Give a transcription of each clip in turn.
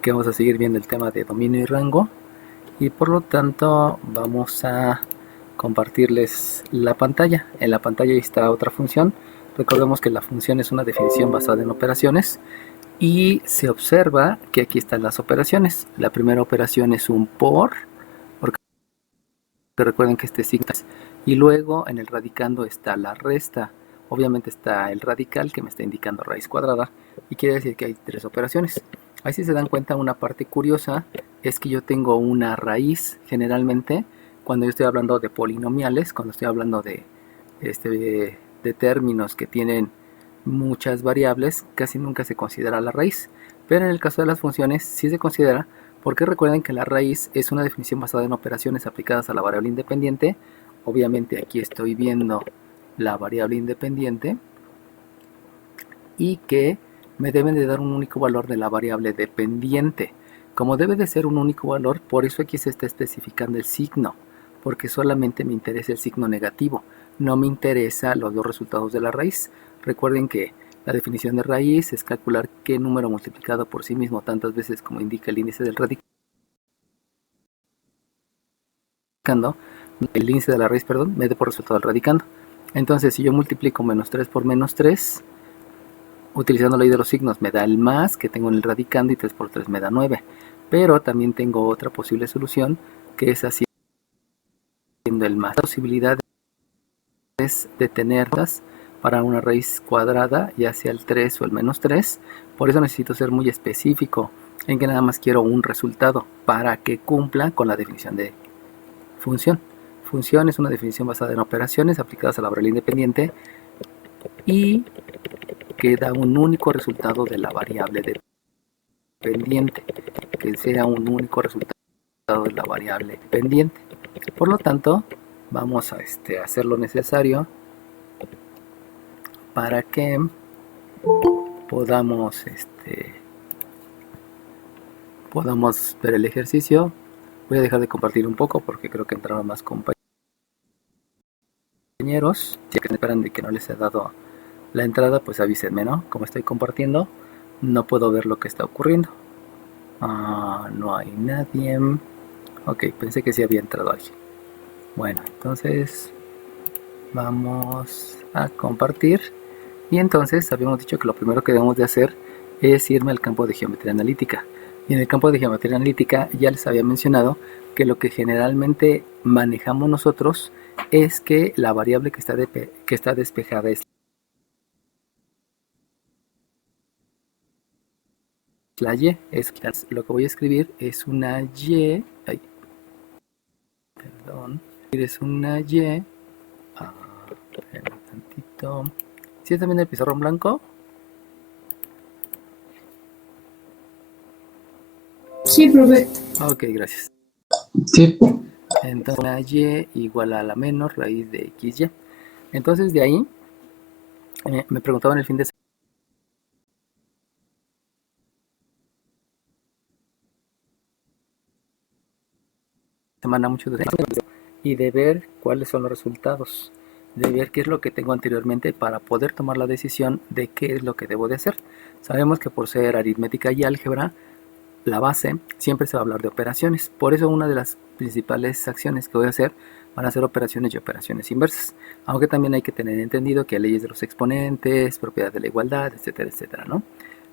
que vamos a seguir viendo el tema de dominio y rango, y por lo tanto vamos a compartirles la pantalla. En la pantalla está otra función. Recordemos que la función es una definición basada en operaciones y se observa que aquí están las operaciones. La primera operación es un por, porque recuerden que este signo es, y luego en el radicando está la resta. Obviamente está el radical que me está indicando raíz cuadrada y quiere decir que hay tres operaciones. Ahí si se dan cuenta, una parte curiosa es que yo tengo una raíz generalmente cuando yo estoy hablando de polinomiales, cuando estoy hablando de términos que tienen muchas variables, casi nunca se considera la raíz. Pero en el caso de las funciones sí se considera, porque recuerden que la raíz es una definición basada en operaciones aplicadas a la variable independiente. Obviamente aquí estoy viendo la variable independiente y que me deben de dar un único valor de la variable dependiente. Como debe de ser un único valor, por eso aquí se está especificando el signo, porque solamente me interesa el signo negativo, no me interesa los dos resultados de la raíz. Recuerden que la definición de raíz es calcular qué número multiplicado por sí mismo tantas veces como indica el índice del radicando, el índice de la raíz, perdón, me dé por resultado el radicando. Entonces, si yo multiplico menos 3 por menos 3, utilizando la ley de los signos, me da el más que tengo en el radicando y 3 por 3 me da 9. Pero también tengo otra posible solución, que es haciendo el más. La posibilidad es de tenerlas para una raíz cuadrada, ya sea el 3 o el menos 3. Por eso necesito ser muy específico en que nada más quiero un resultado para que cumpla con la definición de función. Función es una definición basada en operaciones aplicadas a la variable independiente y que da un único resultado de la variable dependiente, que sea un único resultado de la variable dependiente. Por lo tanto, vamos a hacer lo necesario para que podamos podamos ver el ejercicio. Voy a dejar de compartir un poco porque creo que entraron más compañeros. Si esperan de que no les he dado la entrada, pues avísenme, ¿no? Como estoy compartiendo, no puedo ver lo que está ocurriendo. No hay nadie. Ok, pensé que sí había entrado alguien. Bueno, entonces vamos a compartir. Y entonces habíamos dicho que lo primero que debemos de hacer es irme al campo de geometría analítica. Y en el campo de geometría analítica ya les había mencionado que lo que generalmente manejamos nosotros es que la variable que está despejada es la y. Lo que voy a escribir es una y. Ay, perdón. Es una y. Espera un tantito. ¿Sí está viendo el pizarrón blanco? Sí, profe. Ok, gracias. Sí. Entonces una y igual a la menos raíz de xy. Entonces de ahí me preguntaban el fin de semana muchos de y de ver cuáles son los resultados, de ver qué es lo que tengo anteriormente para poder tomar la decisión de qué es lo que debo de hacer. Sabemos que por ser aritmética y álgebra, la base siempre se va a hablar de operaciones. Por eso una de las principales acciones que voy a hacer van a ser operaciones y operaciones inversas. Aunque también hay que tener entendido que hay leyes de los exponentes, propiedad de la igualdad, etcétera, etcétera, ¿no?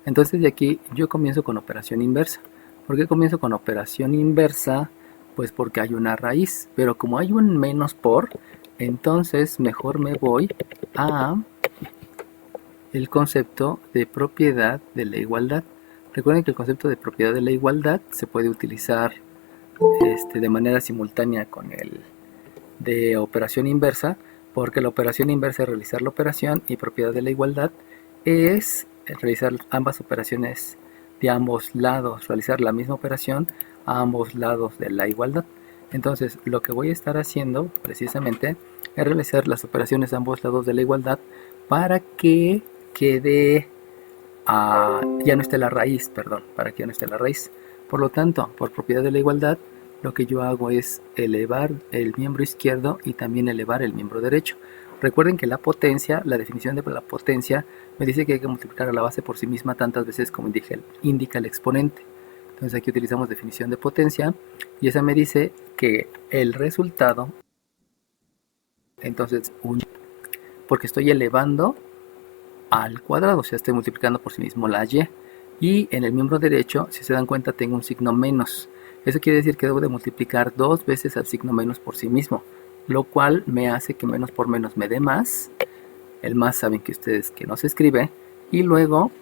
Entonces de aquí yo comienzo con operación inversa. ¿Por qué comienzo con operación inversa? Pues porque hay una raíz, pero como hay un menos por, entonces mejor me voy a el concepto de propiedad de la igualdad. Recuerden que el concepto de propiedad de la igualdad se puede utilizar de manera simultánea con el de operación inversa, porque la operación inversa es realizar la operación y propiedad de la igualdad es realizar ambas operaciones de ambos lados, realizar la misma operación a ambos lados de la igualdad. Entonces, lo que voy a estar haciendo precisamente es realizar las operaciones a ambos lados de la igualdad para que quede ya no esté la raíz, perdón, para que ya no esté la raíz. Por lo tanto, por propiedad de la igualdad, lo que yo hago es elevar el miembro izquierdo y también elevar el miembro derecho. Recuerden que la potencia, la definición de la potencia, me dice que hay que multiplicar a la base por sí misma tantas veces como indica el exponente. Entonces aquí utilizamos definición de potencia y esa me dice que el resultado, entonces, porque estoy elevando al cuadrado, o sea, estoy multiplicando por sí mismo la y. Y en el miembro derecho, si se dan cuenta, tengo un signo menos. Eso quiere decir que debo de multiplicar 2 veces al signo menos por sí mismo, lo cual me hace que menos por menos me dé más. El más saben que ustedes que no se escribe. Y luego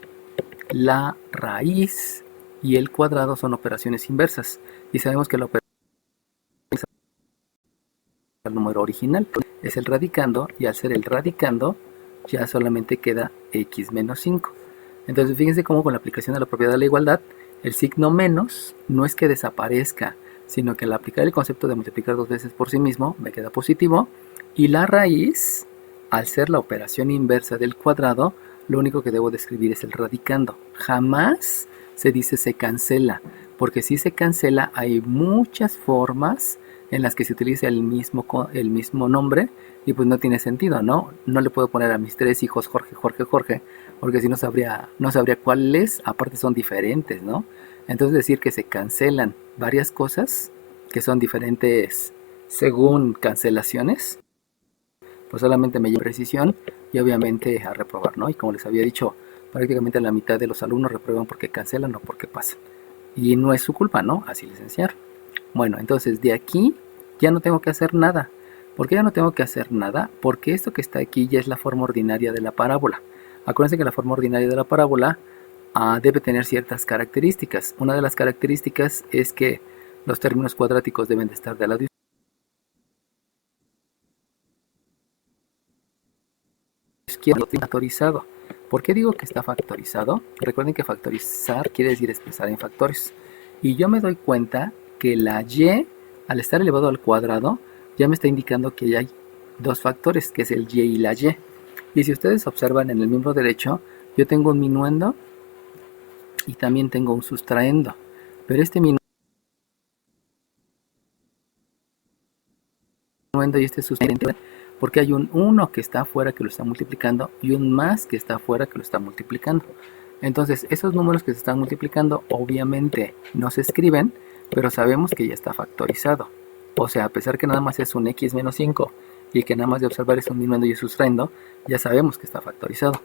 la raíz y el cuadrado son operaciones inversas. Y sabemos que la operación es el número original, es el radicando, y al ser el radicando, ya solamente queda x menos 5. Entonces fíjense cómo con la aplicación de la propiedad de la igualdad, el signo menos no es que desaparezca, sino que al aplicar el concepto de multiplicar 2 veces por sí mismo, me queda positivo, y la raíz, al ser la operación inversa del cuadrado, lo único que debo de escribir es el radicando. Jamás se dice se cancela, porque si se cancela hay muchas formas en las que se utiliza el mismo nombre y pues no tiene sentido, ¿no? No le puedo poner a mis 3 hijos Jorge, Jorge, Jorge, porque si no sabría cuáles, aparte son diferentes, ¿no? Entonces decir que se cancelan varias cosas que son diferentes según cancelaciones, pues solamente me lleva precisión y obviamente a reprobar, ¿no? Y como les había dicho, prácticamente la mitad de los alumnos reprueban porque cancelan o porque pasan. Y no es su culpa, ¿no? Así les enseñaron. Bueno, entonces de aquí ya no tengo que hacer nada. ¿Por qué ya no tengo que hacer nada? Porque esto que está aquí ya es la forma ordinaria de la parábola. Acuérdense que la forma ordinaria de la parábola debe tener ciertas características. Una de las características es que los términos cuadráticos deben de estar del lado izquierdo factorizado. ¿Por qué digo que está factorizado? Recuerden que factorizar quiere decir expresar en factores. Y yo me doy cuenta que la y, al estar elevado al cuadrado, ya me está indicando que ya hay dos factores, que es el y y la y. Y si ustedes observan en el miembro derecho, yo tengo un minuendo y también tengo un sustraendo. Pero este minuendo y este sustraendo, porque hay un 1 que está afuera que lo está multiplicando y un más que está afuera que lo está multiplicando. Entonces, esos números que se están multiplicando obviamente no se escriben, pero sabemos que ya está factorizado. O sea, a pesar que nada más es un x menos 5 y que nada más de observar es un minuendo y un sustraendo, ya sabemos que está factorizado.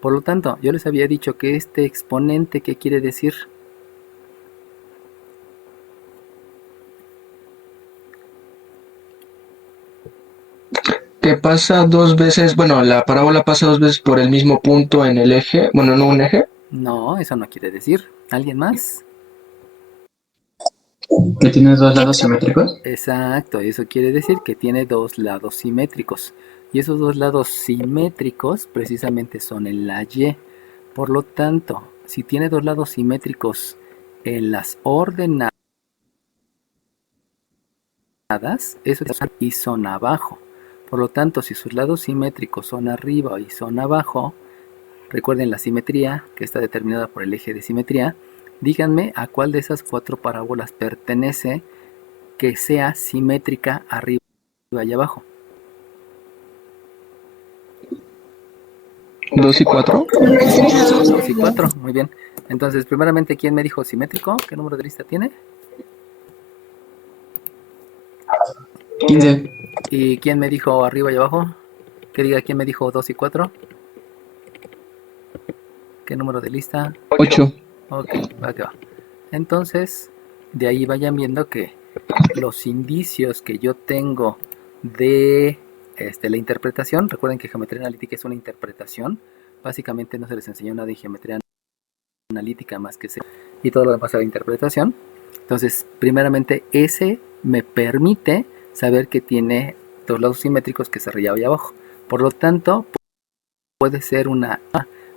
Por lo tanto, yo les había dicho que este exponente, ¿qué quiere decir? Que pasa dos veces, bueno, la parábola pasa dos veces por el mismo punto en el eje, bueno, no un eje. No, eso no quiere decir. ¿Alguien más? ¿Que tiene dos lados simétricos? Exacto, eso quiere decir que tiene dos lados simétricos. Y esos dos lados simétricos precisamente son en la Y. Por lo tanto, si tiene dos lados simétricos en las ordenadas, eso es y son abajo. Por lo tanto, si sus lados simétricos son arriba y son abajo, recuerden la simetría que está determinada por el eje de simetría, díganme a cuál de esas cuatro parábolas pertenece que sea simétrica arriba y abajo. 2 y 4. 2 y 4, muy bien. Entonces, primeramente, ¿quién me dijo simétrico? ¿Qué número de lista tiene? 15. ¿Y quién me dijo arriba y abajo? Que diga quién me dijo 2 y 4. ¿Qué número de lista? 8. Ok, va que va. Entonces, de ahí vayan viendo que los indicios que yo tengo de la interpretación, recuerden que geometría analítica es una interpretación, básicamente no se les enseñó nada de geometría analítica más que ser, y todo lo demás a la interpretación. Entonces, primeramente, ese me permite saber que tiene dos lados simétricos que se arriba y abajo. Por lo tanto, puede ser una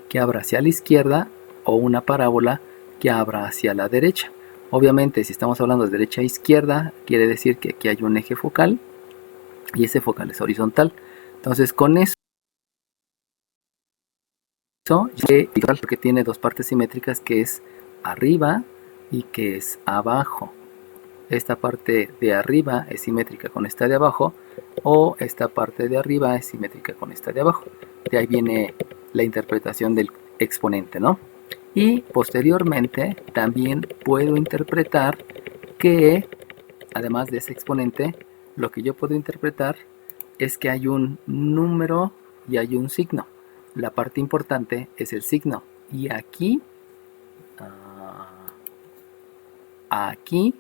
que abra hacia la izquierda o una parábola que abra hacia la derecha. Obviamente, si estamos hablando de derecha a izquierda, quiere decir que aquí hay un eje focal y ese focal es horizontal. Entonces, con eso, porque tiene dos partes simétricas que es arriba y que es abajo. Esta parte de arriba es simétrica con esta de abajo, o esta parte de arriba es simétrica con esta de abajo. De ahí viene la interpretación del exponente, ¿no? Y posteriormente también puedo interpretar que, además de ese exponente, lo que yo puedo interpretar es que hay un número y hay un signo. La parte importante es el signo. Y aquí, aquí,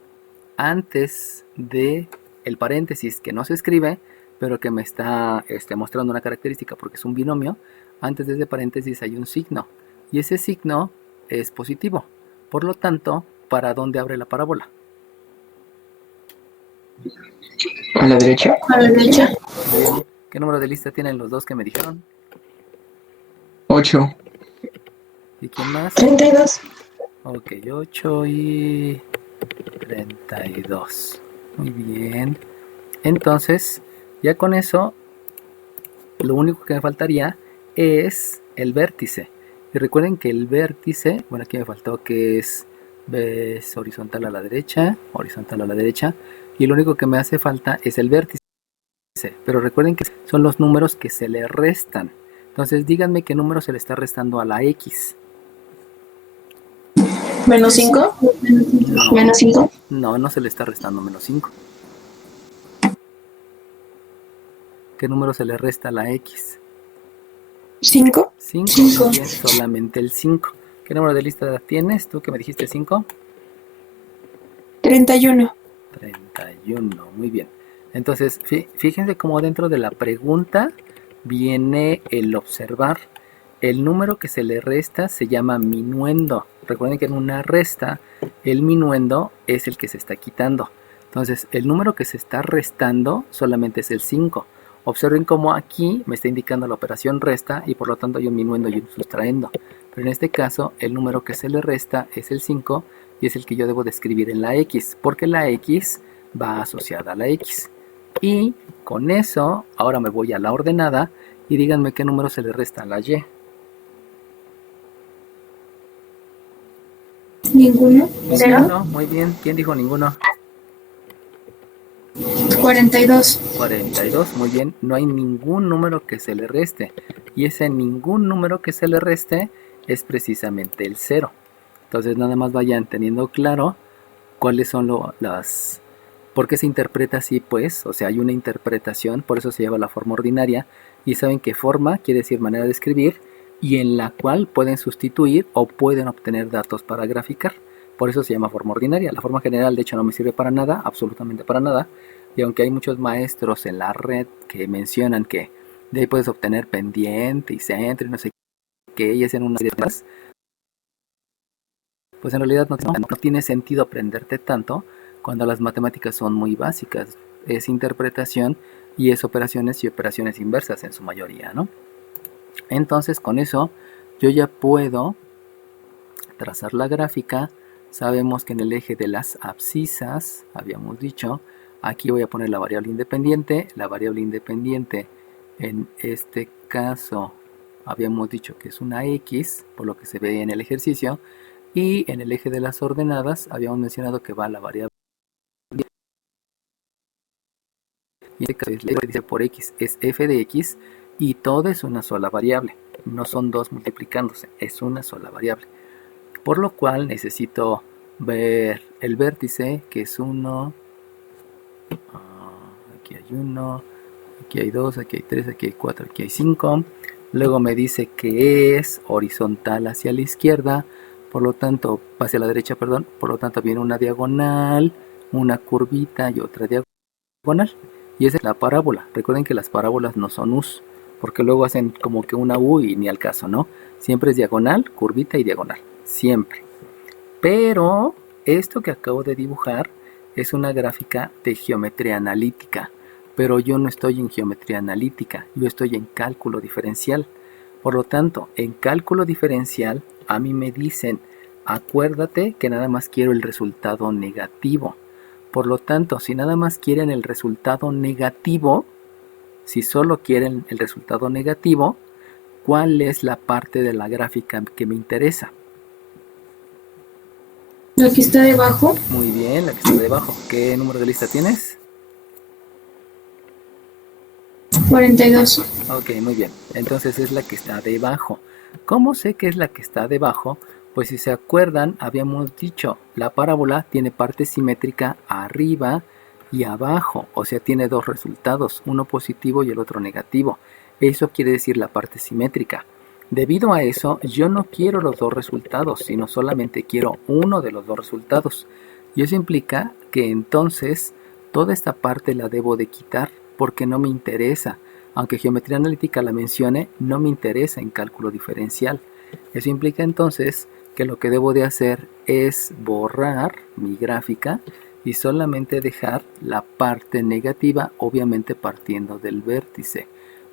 antes de el paréntesis que no se escribe, pero que me está mostrando una característica porque es un binomio, antes de ese paréntesis hay un signo. Y ese signo es positivo. Por lo tanto, ¿para dónde abre la parábola? ¿A la derecha? A la derecha. Bien. ¿Qué número de lista tienen los dos que me dijeron? 8. ¿Y quién más? 32. Ok, 8 y 32. Muy bien. Entonces, ya con eso, lo único que me faltaría es el vértice. Y recuerden que el vértice, bueno, aquí me faltó que es horizontal a la derecha, y lo único que me hace falta es el vértice. Pero recuerden que son los números que se le restan. Entonces, díganme qué número se le está restando a la X. Menos 5. No, Menos 5. no se le está restando menos 5. ¿Qué número se le resta a la X? 5. 5. Bien, solamente el 5. ¿Qué número de lista tienes? ¿Tú que me dijiste 5? 31. 31, muy bien. Entonces, fíjense cómo dentro de la pregunta viene el observar. El número que se le resta se llama minuendo. Recuerden que en una resta, el minuendo es el que se está quitando. Entonces, el número que se está restando solamente es el 5. Observen cómo aquí me está indicando la operación resta y por lo tanto hay un minuendo y un sustraendo. Pero en este caso, el número que se le resta es el 5 y es el que yo debo de escribir en la X, porque la X va asociada a la X. Y con eso, ahora me voy a la ordenada y díganme qué número se le resta a la Y. Ninguno. Ninguno, muy bien. ¿Quién dijo ninguno? 42. 42, muy bien. No hay ningún número que se le reste. Y ese ningún número que se le reste es precisamente el 0. Entonces nada más vayan teniendo claro cuáles son las... ¿Por qué se interpreta así? Pues, o sea, hay una interpretación, por eso se llama la forma ordinaria. Y saben que forma quiere decir manera de escribir y en la cual pueden sustituir o pueden obtener datos para graficar. Por eso se llama forma ordinaria. La forma general, de hecho, no me sirve para nada, absolutamente para nada. Y aunque hay muchos maestros en la red que mencionan que de ahí puedes obtener pendiente y centro y no sé qué, y hacen unas ideas, pues en realidad no tiene sentido aprenderte tanto cuando las matemáticas son muy básicas. Es interpretación y es operaciones y operaciones inversas en su mayoría, ¿no? Entonces con eso yo ya puedo trazar la gráfica. Sabemos que en el eje de las abscisas, habíamos dicho, aquí voy a poner la variable independiente. La variable independiente en este caso habíamos dicho que es una X, por lo que se ve en el ejercicio. Y en el eje de las ordenadas habíamos mencionado que va la variable. Y en este caso es dice por X, es f de X y todo es una sola variable. No son dos multiplicándose, es una sola variable. Por lo cual necesito ver el vértice, que es 1. Aquí hay 1, aquí hay 2, aquí hay 3, aquí hay 4, aquí hay 5. Luego me dice que es horizontal hacia la izquierda, por lo tanto, hacia la derecha, perdón, por lo tanto viene una diagonal, una curvita y otra diagonal. Y esa es la parábola. Recuerden que las parábolas no son U's, porque luego hacen como que una U y ni al caso, ¿no? Siempre es diagonal, curvita y diagonal. Siempre. Pero esto que acabo de dibujar es una gráfica de geometría analítica. Pero yo no estoy en geometría analítica, yo estoy en cálculo diferencial. Por lo tanto, en cálculo diferencial a mí me dicen, acuérdate que nada más quiero el resultado negativo. Por lo tanto, si nada más quieren el resultado negativo, si solo quieren el resultado negativo, ¿cuál es la parte de la gráfica que me interesa? La que está debajo. Muy bien, la que está debajo. ¿Qué número de lista tienes? 42. Ok, muy bien. Entonces es la que está debajo. ¿Cómo sé que es la que está debajo? Pues si se acuerdan, habíamos dicho, la parábola tiene parte simétrica arriba y abajo, o sea, tiene dos resultados, uno positivo y el otro negativo. Eso quiere decir la parte simétrica. Debido a eso, yo no quiero los dos resultados, sino solamente quiero uno de los dos resultados. Y eso implica que entonces toda esta parte la debo de quitar porque no me interesa. Aunque geometría analítica la mencione, no me interesa en cálculo diferencial. Eso implica entonces que lo que debo de hacer es borrar mi gráfica y solamente dejar la parte negativa, obviamente partiendo del vértice.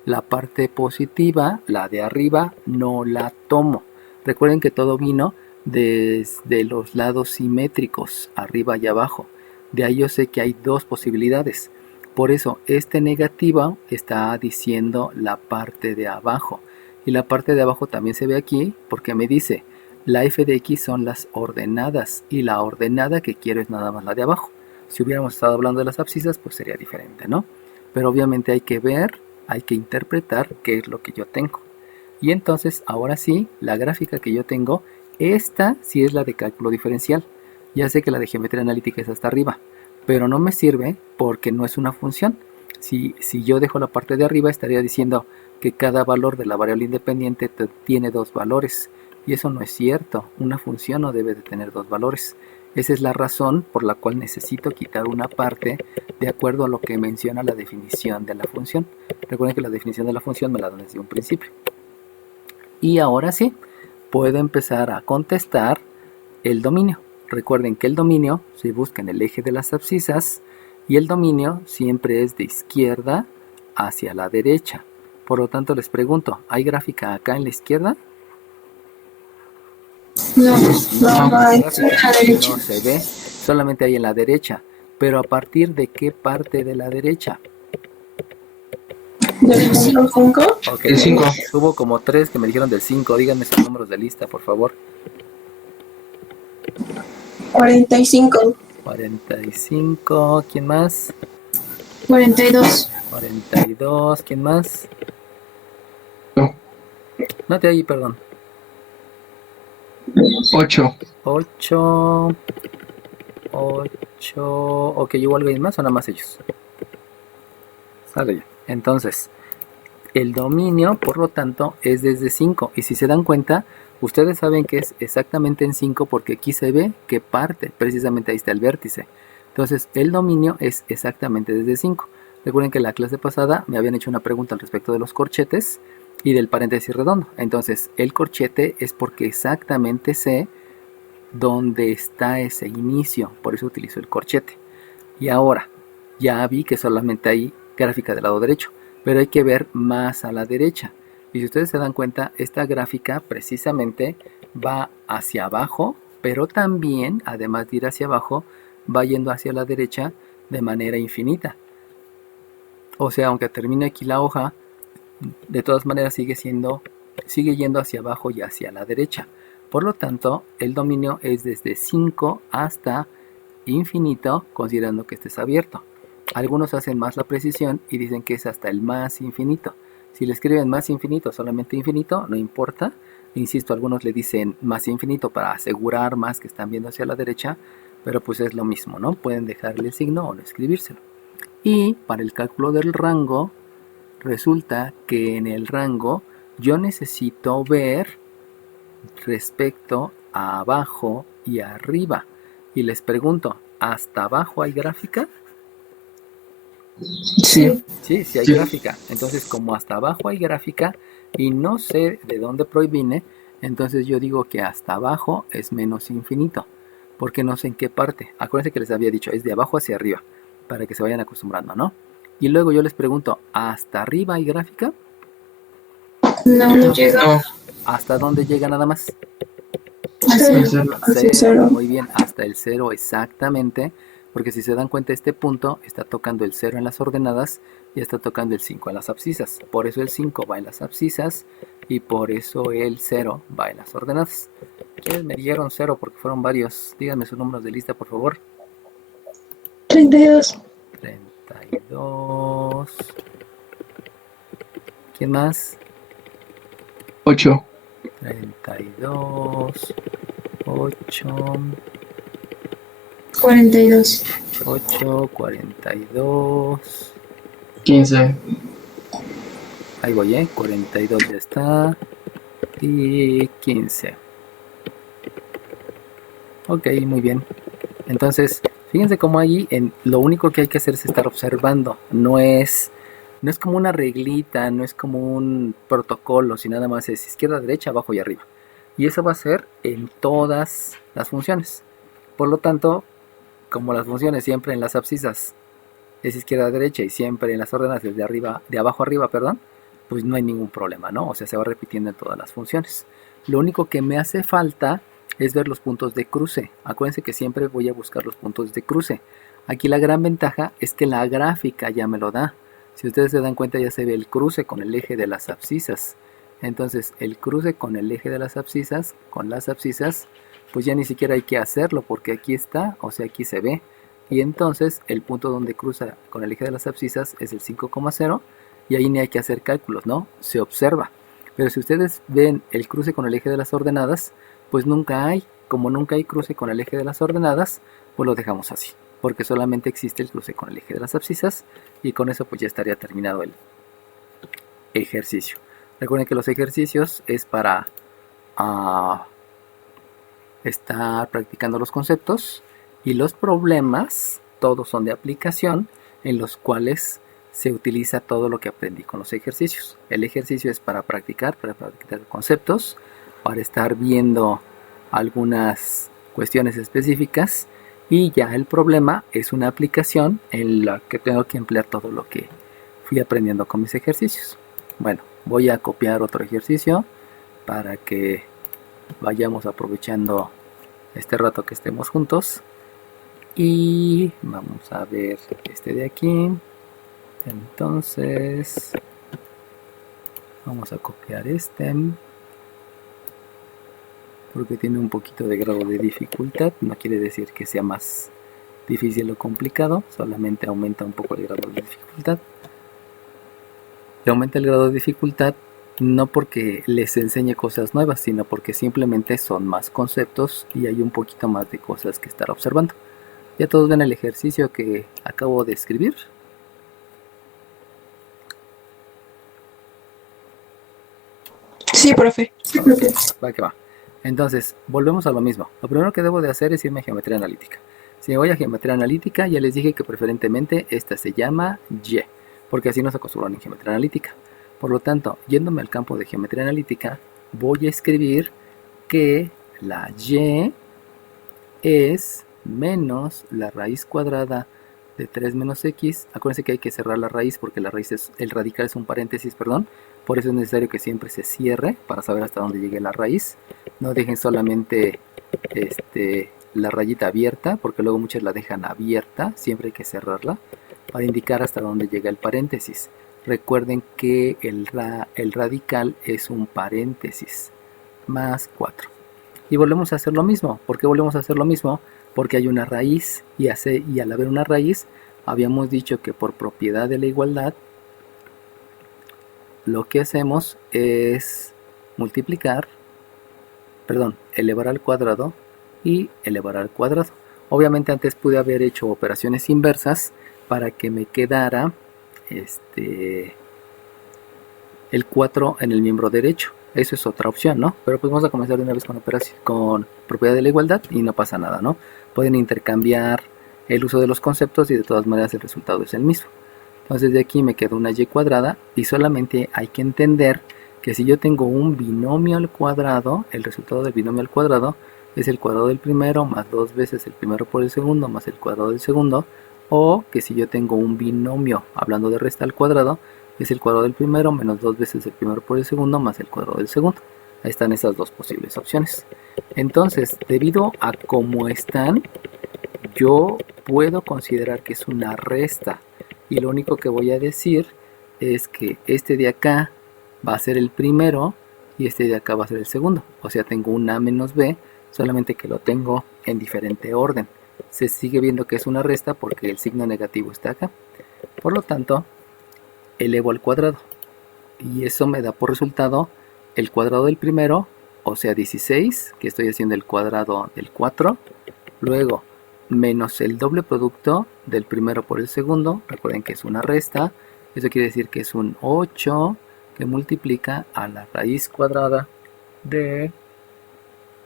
La parte positiva, la de arriba, no la tomo. Recuerden que todo vino desde los lados simétricos, arriba y abajo. De ahí yo sé que hay dos posibilidades. Por eso este negativo está diciendo la parte de abajo. Y la parte de abajo también se ve aquí porque me dice la f de x son las ordenadas y la ordenada que quiero es nada más la de abajo. Si hubiéramos estado hablando de las abscisas, pues sería diferente, ¿no? Pero obviamente hay que ver, hay que interpretar qué es lo que yo tengo. Y entonces, ahora sí, la gráfica que yo tengo, esta sí es la de cálculo diferencial. Ya sé que la de geometría analítica es hasta arriba, pero no me sirve porque no es una función. Si yo dejo la parte de arriba, estaría diciendo que cada valor de la variable independiente tiene dos valores. Y eso no es cierto. Una función no debe de tener dos valores. Esa es la razón por la cual necesito quitar una parte de acuerdo a lo que menciona la definición de la función. Recuerden que la definición de la función me la dan desde un principio. Y ahora sí, puedo empezar a contestar el dominio. Recuerden que el dominio se busca en el eje de las abscisas y el dominio siempre es de izquierda hacia la derecha. Por lo tanto, les pregunto, ¿hay gráfica acá en la izquierda? No, no hay. Gráfica A la derecha. no se ve, solamente hay en la derecha. Pero ¿a partir de qué parte de la derecha? ¿Del 5? Ok, El 5. hubo como 3 que me dijeron del 5. Díganme sus números de lista, por favor. 45. 45, ¿quién más? 42. 42, ¿quién más? No. No te oí, perdón. 8. 8, 8, ok, ¿hubo alguien más o nada más ellos? Sale ya. Entonces, el dominio, por lo tanto, es desde 5. Y si se dan cuenta, ustedes saben que es exactamente en 5 porque aquí se ve que parte, precisamente ahí está el vértice. Entonces, el dominio es exactamente desde 5. Recuerden que en la clase pasada me habían hecho una pregunta al respecto de los corchetes y del paréntesis redondo. Entonces, el corchete es porque exactamente sé dónde está ese inicio, por eso utilizo el corchete. Y ahora, ya vi que solamente hay gráfica del lado derecho, pero hay que ver más a la derecha. Y si ustedes se dan cuenta, esta gráfica precisamente va hacia abajo, pero también, además de ir hacia abajo, va yendo hacia la derecha de manera infinita. O sea, aunque termine aquí la hoja, de todas maneras sigue yendo hacia abajo y hacia la derecha. Por lo tanto, el dominio es desde 5 hasta infinito, considerando que este es abierto. Algunos hacen más la precisión y dicen que es hasta el más infinito. Si le escriben más infinito, solamente infinito, no importa. Insisto, algunos le dicen más infinito para asegurar más que están viendo hacia la derecha, pero pues es lo mismo, ¿no? Pueden dejarle el signo o no escribírselo. Y para el cálculo del rango, resulta que en el rango yo necesito ver respecto a abajo y arriba. Y les pregunto, ¿hasta abajo hay gráfica? Sí. Sí, sí hay Sí. gráfica. Entonces, como hasta abajo hay gráfica y no sé de dónde proviene, entonces yo digo que hasta abajo es menos infinito, porque no sé en qué parte. Acuérdense que les había dicho, es de abajo hacia arriba, para que se vayan acostumbrando, ¿no? Y luego yo les pregunto, ¿hasta arriba hay gráfica? No, no llega. No. ¿Hasta dónde llega nada más? Hacia Cero. cero. Muy bien, hasta el 0 exactamente, porque si se dan cuenta este punto está tocando el 0 en las ordenadas y está tocando el 5 en las abscisas. Por eso el 5 va en las abscisas y por eso el 0 va en las ordenadas. ¿Quiénes me dieron 0? Porque fueron varios. Díganme sus números de lista, por favor. 32. 32. ¿Quién más? 8. 32. 8, 42. 8, 42. 15. Ahí voy, 42 ya está. Y 15. Ok, muy bien. Entonces, fíjense cómo ahí lo único que hay que hacer es estar observando. No es como una reglita, no es como un protocolo, sino nada más es izquierda, derecha, abajo y arriba. Y eso va a ser en todas las funciones. Por lo tanto, como las funciones siempre en las abscisas es izquierda, derecha y siempre en las órdenes de abajo arriba, perdón, pues no hay ningún problema, ¿no? O sea, se va repitiendo en todas las funciones. Lo único que me hace falta es ver los puntos de cruce. Acuérdense que siempre voy a buscar los puntos de cruce. Aquí la gran ventaja es que la gráfica ya me lo da. Si ustedes se dan cuenta, ya se ve el cruce con el eje de las abscisas. Entonces, el cruce con el eje de las abscisas, con las abscisas, pues ya ni siquiera hay que hacerlo porque aquí está, o sea, aquí se ve. Y entonces el punto donde cruza con el eje de las abscisas es el 5,0 y ahí ni hay que hacer cálculos, ¿no? Se observa. Pero si ustedes ven el cruce con el eje de las ordenadas, pues nunca hay. Como nunca hay cruce con el eje de las ordenadas, pues lo dejamos así. Porque solamente existe el cruce con el eje de las abscisas y con eso pues ya estaría terminado el ejercicio. Recuerden que los ejercicios es para estar practicando los conceptos y los problemas, todos son de aplicación en los cuales se utiliza todo lo que aprendí con los ejercicios. El ejercicio es para practicar conceptos, para estar viendo algunas cuestiones específicas y ya el problema es una aplicación en la que tengo que emplear todo lo que fui aprendiendo con mis ejercicios. Bueno, voy a copiar otro ejercicio para que vayamos aprovechando este rato que estemos juntos y vamos a ver este de aquí. Entonces vamos a copiar este porque tiene un poquito de grado de dificultad. No quiere decir que sea más difícil o complicado, solamente aumenta un poco el grado de dificultad. Le aumenta el grado de dificultad no porque les enseñe cosas nuevas, sino porque simplemente son más conceptos y hay un poquito más de cosas que estar observando. ¿Ya todos ven el ejercicio que acabo de escribir? Sí, profe. Va que va. Entonces, volvemos a lo mismo. Lo primero que debo de hacer es irme a geometría analítica. Si me voy a geometría analítica, ya les dije que preferentemente esta se llama Y, porque así nos acostumbran en geometría analítica. Por lo tanto, yéndome al campo de geometría analítica, voy a escribir que la Y es menos la raíz cuadrada de 3 menos x. Acuérdense que hay que cerrar la raíz porque la raíz el radical es un paréntesis, perdón. Por eso es necesario que siempre se cierre para saber hasta dónde llegue la raíz. No dejen solamente la rayita abierta, porque luego muchas la dejan abierta. Siempre hay que cerrarla para indicar hasta dónde llega el paréntesis. Recuerden que el radical es un paréntesis más 4. Y volvemos a hacer lo mismo. ¿Por qué volvemos a hacer lo mismo? Porque hay una raíz y al haber una raíz habíamos dicho que por propiedad de la igualdad lo que hacemos es elevar al cuadrado y elevar al cuadrado. Obviamente antes pude haber hecho operaciones inversas para que me quedara el 4 en el miembro derecho. Eso es otra opción, ¿no? Pero pues vamos a comenzar de una vez con propiedad de la igualdad y no pasa nada, ¿no? Pueden intercambiar el uso de los conceptos y de todas maneras el resultado es el mismo. Entonces de aquí me queda una y cuadrada y solamente hay que entender que si yo tengo un binomio al cuadrado, el resultado del binomio al cuadrado es el cuadrado del primero más 2 veces el primero por el segundo más el cuadrado del segundo, o que si yo tengo un binomio, hablando de resta al cuadrado, es el cuadrado del primero menos 2 veces el primero por el segundo más el cuadrado del segundo. Ahí están esas dos posibles opciones. Entonces, debido a cómo están, yo puedo considerar que es una resta. Y lo único que voy a decir es que este de acá va a ser el primero y este de acá va a ser el segundo. O sea, tengo un A menos B, solamente que lo tengo en diferente orden. Se sigue viendo que es una resta porque el signo negativo está acá. Por lo tanto, elevo al cuadrado. Y eso me da por resultado el cuadrado del primero o sea 16, que estoy haciendo el cuadrado del 4, luego menos el doble producto del primero por el segundo, recuerden que es una resta, eso quiere decir que es un 8 que multiplica a la raíz cuadrada de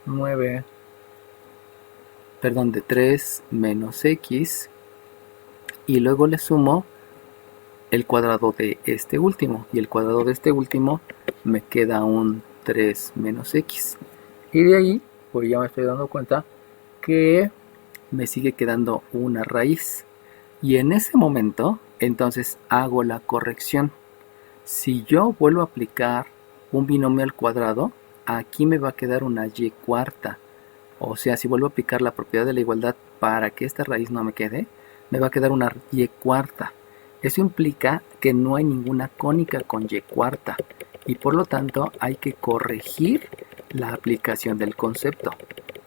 9, perdón, de 3 menos x, y luego le sumo el cuadrado de este último, y el cuadrado de este último me queda un 3 menos x, y de ahí pues ya me estoy dando cuenta que me sigue quedando una raíz, y en ese momento entonces hago la corrección. Si yo vuelvo a aplicar un binomio al cuadrado, aquí me va a quedar una y cuarta. O sea, si vuelvo a aplicar la propiedad de la igualdad para que esta raíz no me quede, me va a quedar una y cuarta. Eso implica que no hay ninguna cónica con y cuarta, y por lo tanto hay que corregir la aplicación del concepto.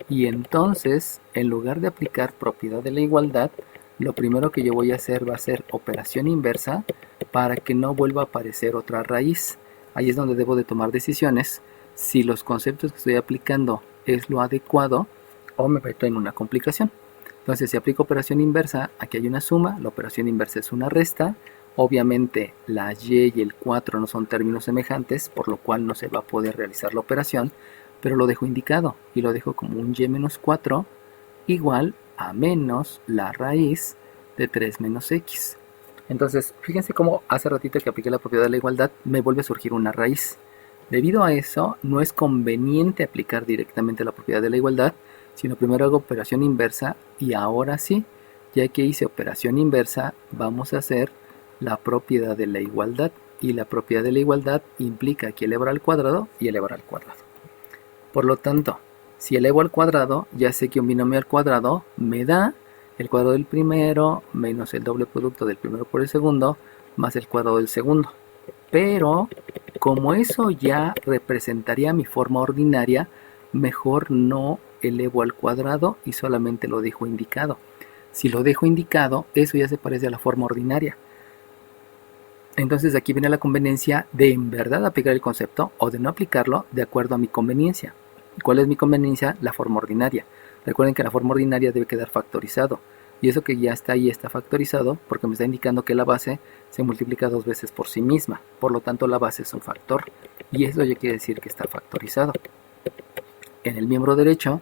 Y entonces, en lugar de aplicar propiedad de la igualdad, lo primero que yo voy a hacer va a ser operación inversa para que no vuelva a aparecer otra raíz. Ahí es donde debo de tomar decisiones si los conceptos que estoy aplicando es lo adecuado o me meto en una complicación. Entonces, si aplico operación inversa, aquí hay una suma, la operación inversa es una resta. Obviamente la y el 4 no son términos semejantes, por lo cual no se va a poder realizar la operación, pero lo dejo indicado y lo dejo como un y menos 4 igual a menos la raíz de 3 menos x. Entonces, fíjense cómo hace ratito que apliqué la propiedad de la igualdad, me vuelve a surgir una raíz. Debido a eso, no es conveniente aplicar directamente la propiedad de la igualdad, sino primero hago operación inversa, y ahora sí, ya que hice operación inversa, vamos a hacer la propiedad de la igualdad, y la propiedad de la igualdad implica que elevar al cuadrado y elevar al cuadrado. Por lo tanto, si elevo al cuadrado, ya sé que un binomio al cuadrado me da el cuadrado del primero menos el doble producto del primero por el segundo más el cuadrado del segundo. Pero como eso ya representaría mi forma ordinaria, mejor no elevo al cuadrado y solamente lo dejo indicado. Si lo dejo indicado, eso ya se parece a la forma ordinaria. Entonces aquí viene la conveniencia de en verdad aplicar el concepto o de no aplicarlo de acuerdo a mi conveniencia. ¿Cuál es mi conveniencia? La forma ordinaria. Recuerden que la forma ordinaria debe quedar factorizado. Y eso que ya está ahí está factorizado porque me está indicando que la base se multiplica 2 veces por sí misma. Por lo tanto, la base es un factor. Y eso ya quiere decir que está factorizado. En el miembro derecho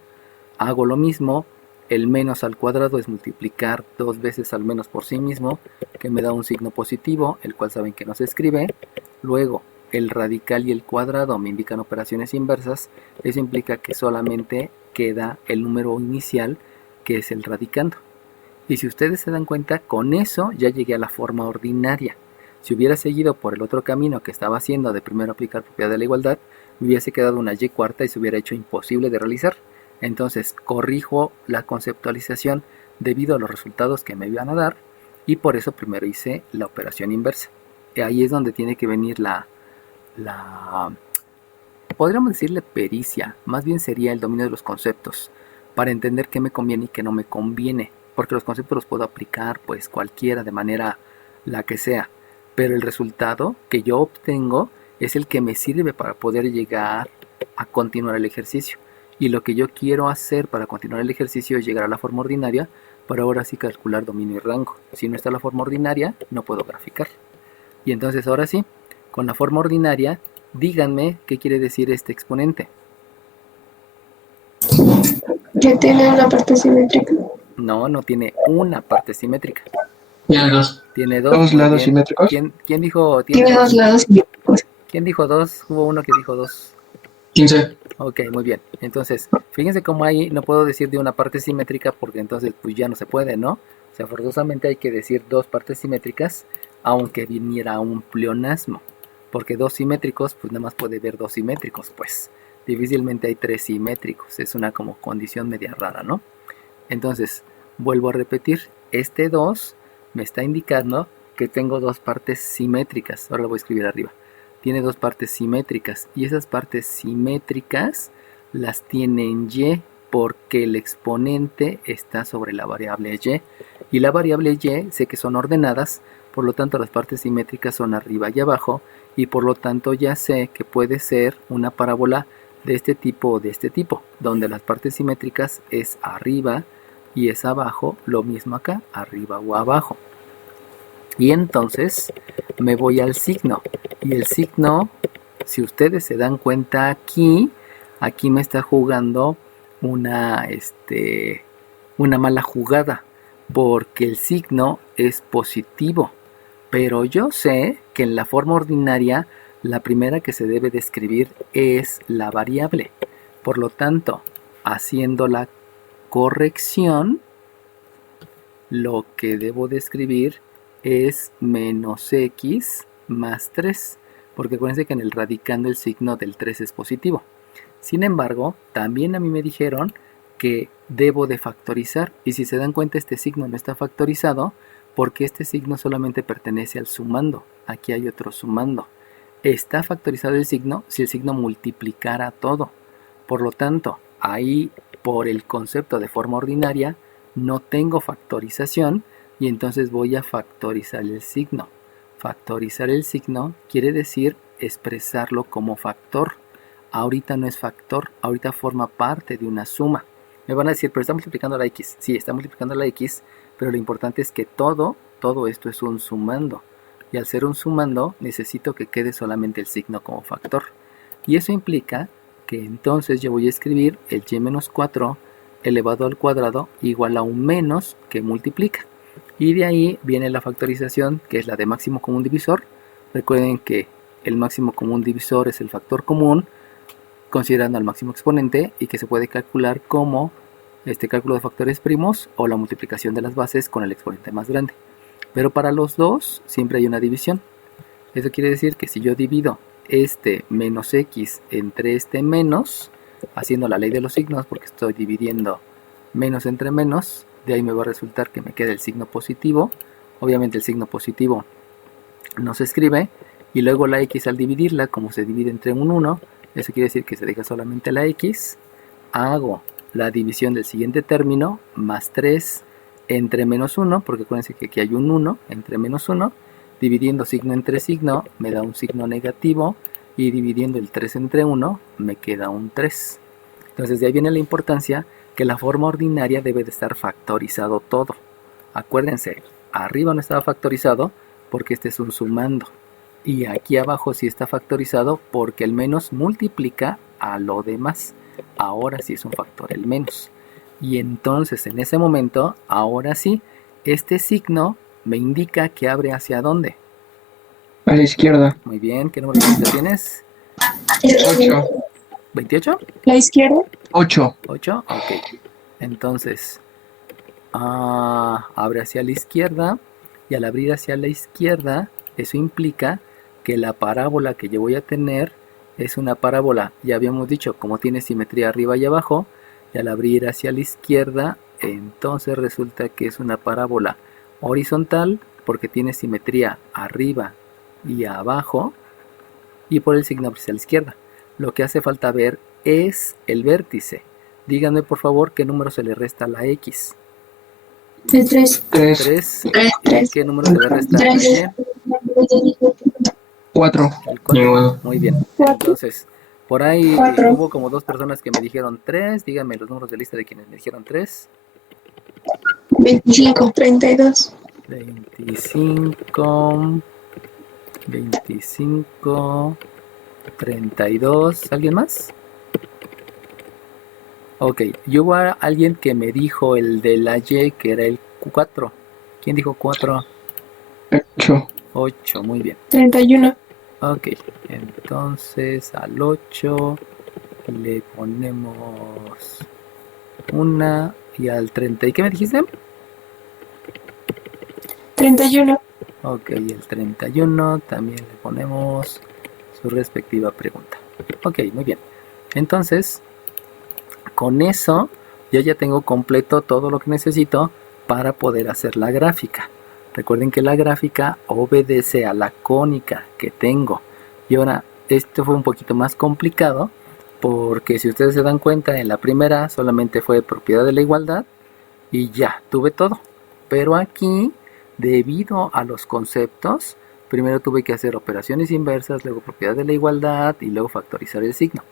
hago lo mismo. El menos al cuadrado es multiplicar 2 veces al menos por sí mismo, que me da un signo positivo, el cual saben que no se escribe. Luego, el radical y el cuadrado me indican operaciones inversas. Eso implica que solamente queda el número inicial, que es el radicando. Y si ustedes se dan cuenta, con eso ya llegué a la forma ordinaria. Si hubiera seguido por el otro camino que estaba haciendo de primero aplicar propiedad de la igualdad, me hubiese quedado una y cuarta y se hubiera hecho imposible de realizar. Entonces corrijo la conceptualización debido a los resultados que me iban a dar, y por eso primero hice la operación inversa. Y ahí es donde tiene que venir podríamos decirle pericia, más bien sería el dominio de los conceptos, para entender qué me conviene y qué no me conviene, porque los conceptos los puedo aplicar pues cualquiera de manera la que sea, pero el resultado que yo obtengo es el que me sirve para poder llegar a continuar el ejercicio. Y lo que yo quiero hacer para continuar el ejercicio es llegar a la forma ordinaria para ahora sí calcular dominio y rango. Si no está la forma ordinaria, no puedo graficar. Y entonces ahora sí, con la forma ordinaria, díganme qué quiere decir este exponente. ¿Ya tiene una parte simétrica? No, no tiene una parte simétrica. Tiene dos. Tiene dos. Dos Muy lados bien. simétricos. ¿Quién dijo Tiene dos lados simétricos. ¿Quién dijo dos? Hubo uno que dijo dos. 15. Ok, muy bien. Entonces, fíjense cómo ahí no puedo decir de una parte simétrica porque entonces pues ya no se puede, ¿no? O sea, forzosamente hay que decir dos partes simétricas, aunque viniera un pleonasmo. Porque dos simétricos, pues nada más puede haber dos simétricos, pues. Difícilmente hay tres simétricos. Es una como condición media rara, ¿no? Entonces, vuelvo a repetir. Este 2 me está indicando que tengo dos partes simétricas. Ahora lo voy a escribir arriba. Tiene dos partes simétricas, y esas partes simétricas las tiene en y porque el exponente está sobre la variable y la variable y sé que son ordenadas, por lo tanto las partes simétricas son arriba y abajo, y por lo tanto ya sé que puede ser una parábola de este tipo o de este tipo, donde las partes simétricas es arriba y es abajo, lo mismo acá, arriba o abajo. Y entonces me voy al signo, y el signo, si ustedes se dan cuenta aquí me está jugando una mala jugada, porque el signo es positivo, pero yo sé que en la forma ordinaria la primera que se debe de escribir es la variable. Por lo tanto, haciendo la corrección, lo que debo de escribir es menos x más 3, porque acuérdense que en el radicando el signo del 3 es positivo. Sin embargo, también a mí me dijeron que debo de factorizar, y si se dan cuenta este signo no está factorizado porque este signo solamente pertenece al sumando. Aquí hay otro sumando. Está factorizado el signo si el signo multiplicara todo. Por lo tanto, ahí por el concepto de forma ordinaria no tengo factorización y entonces voy a factorizar el signo. Factorizar el signo quiere decir expresarlo como factor. Ahorita no es factor, ahorita forma parte de una suma. Me van a decir, pero está multiplicando la x. Sí, está multiplicando la x, pero lo importante es que todo esto es un sumando. Y al ser un sumando, necesito que quede solamente el signo como factor. Y eso implica que entonces yo voy a escribir el y-4 elevado al cuadrado igual a un menos que multiplica. Y de ahí viene la factorización, que es la de máximo común divisor. Recuerden que el máximo común divisor es el factor común, considerando al máximo exponente, y que se puede calcular como este cálculo de factores primos o la multiplicación de las bases con el exponente más grande. Pero para los dos siempre hay una división. Eso quiere decir que si yo divido este menos x entre este menos, haciendo la ley de los signos, porque estoy dividiendo menos entre menos, de ahí me va a resultar que me queda el signo positivo. Obviamente el signo positivo no se escribe, y luego la x al dividirla, como se divide entre un 1, eso quiere decir que se deja solamente la x. Hago la división del siguiente término, más 3 entre menos 1, porque acuérdense que aquí hay un 1 entre menos 1, dividiendo signo entre signo me da un signo negativo, y dividiendo el 3 entre 1 me queda un 3. Entonces de ahí viene la importancia que la forma ordinaria debe de estar factorizado todo. Acuérdense, arriba no estaba factorizado porque este es un sumando, y aquí abajo sí está factorizado porque el menos multiplica a lo demás. Ahora sí es un factor el menos. Y entonces en ese momento, ahora sí, este signo me indica que abre hacia dónde. A la izquierda. Muy bien, ¿qué número de lista tienes? 8. ¿28? La izquierda. 8. ¿8? Ok. Entonces, abre hacia la izquierda, y al abrir hacia la izquierda, eso implica que la parábola que yo voy a tener es una parábola, ya habíamos dicho, como tiene simetría arriba y abajo, y al abrir hacia la izquierda, entonces resulta que es una parábola horizontal, porque tiene simetría arriba y abajo, y por el signo hacia la izquierda. Lo que hace falta ver es el vértice. Díganme por favor qué número se le resta a la x. El 3. 3. 3. ¿Qué número se le resta a la y? 4. El 4. Ninguno. Muy bien. Entonces, por ahí 4. hubo como 2 personas que me dijeron 3. Díganme los números de lista de quienes me dijeron 3. 25. 32. 25. 25. 32. ¿Alguien más? Ok. Y hubo alguien que me dijo el de la y, que era el 4. ¿Quién dijo 4? 8. 8. Muy bien. 31. Ok, entonces al 8 le ponemos una, y al 30. ¿Y qué me dijiste? 31. Ok, y el 31 también le ponemos su respectiva pregunta. Ok, muy bien. Entonces, con eso yo ya tengo completo todo lo que necesito para poder hacer la gráfica. Recuerden que la gráfica obedece a la cónica que tengo. Y ahora, esto fue un poquito más complicado, porque si ustedes se dan cuenta, en la primera solamente fue propiedad de la igualdad y ya, tuve todo. Pero aquí, debido a los conceptos, primero tuve que hacer operaciones inversas, luego propiedad de la igualdad y luego factorizar el signo.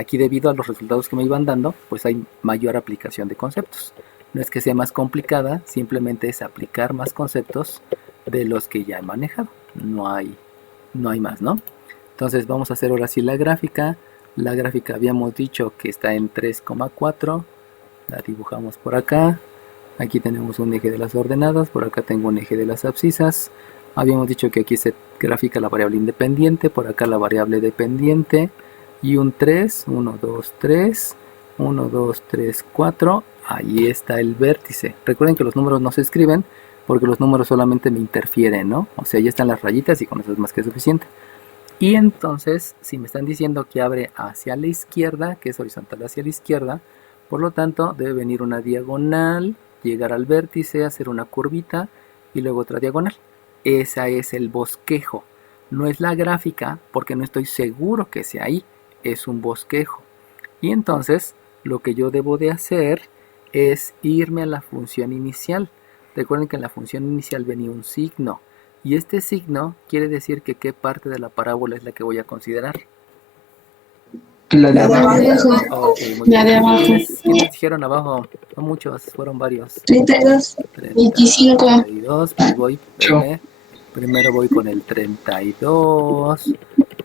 Aquí, debido a los resultados que me iban dando, pues hay mayor aplicación de conceptos. No es que sea más complicada, simplemente es aplicar más conceptos de los que ya he manejado. No hay más, ¿no? Entonces vamos a hacer ahora sí la gráfica. La gráfica habíamos dicho que está en 3,4. La dibujamos por acá. Aquí tenemos un eje de las ordenadas. Por acá tengo un eje de las abscisas. Habíamos dicho que aquí se grafica la variable independiente. Por acá la variable dependiente. Y un 3. 1, 2, 3. 1, 2, 3, 4. Ahí está el vértice. Recuerden que los números no se escriben porque los números solamente me interfieren, ¿no? O sea, ya están las rayitas y con eso es más que suficiente. Y entonces, si me están diciendo que abre hacia la izquierda, que es horizontal hacia la izquierda, por lo tanto debe venir una diagonal, llegar al vértice, hacer una curvita y luego otra diagonal. Ese es el bosquejo. No es la gráfica porque no estoy seguro que sea ahí. Es un bosquejo. Y entonces, lo que yo debo de hacer es irme a la función inicial. Recuerden que en la función inicial venía un signo. Y este signo quiere decir que qué parte de la parábola es la que voy a considerar. La de La de abajo. abajo. Ok, muy La bien. de abajo. ¿Quiénes dijeron abajo? No muchos, fueron varios. 32. 25. 32, ahí voy, Yo. espérame. Primero voy con el 32,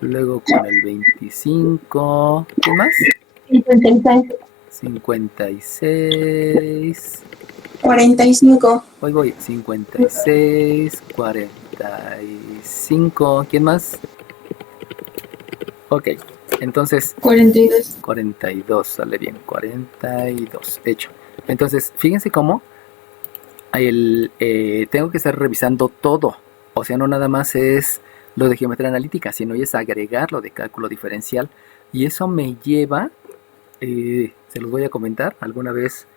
luego con el 25. ¿Qué más? 56. 56. 45. Hoy voy 56, 45. ¿Quién más? Ok, entonces 42. 42, sale bien, 42, hecho. Entonces, fíjense cómo tengo que estar revisando todo. O sea, no nada más es lo de geometría analítica, sino es agregar lo de cálculo diferencial. Y eso me lleva, se los voy a comentar, alguna vez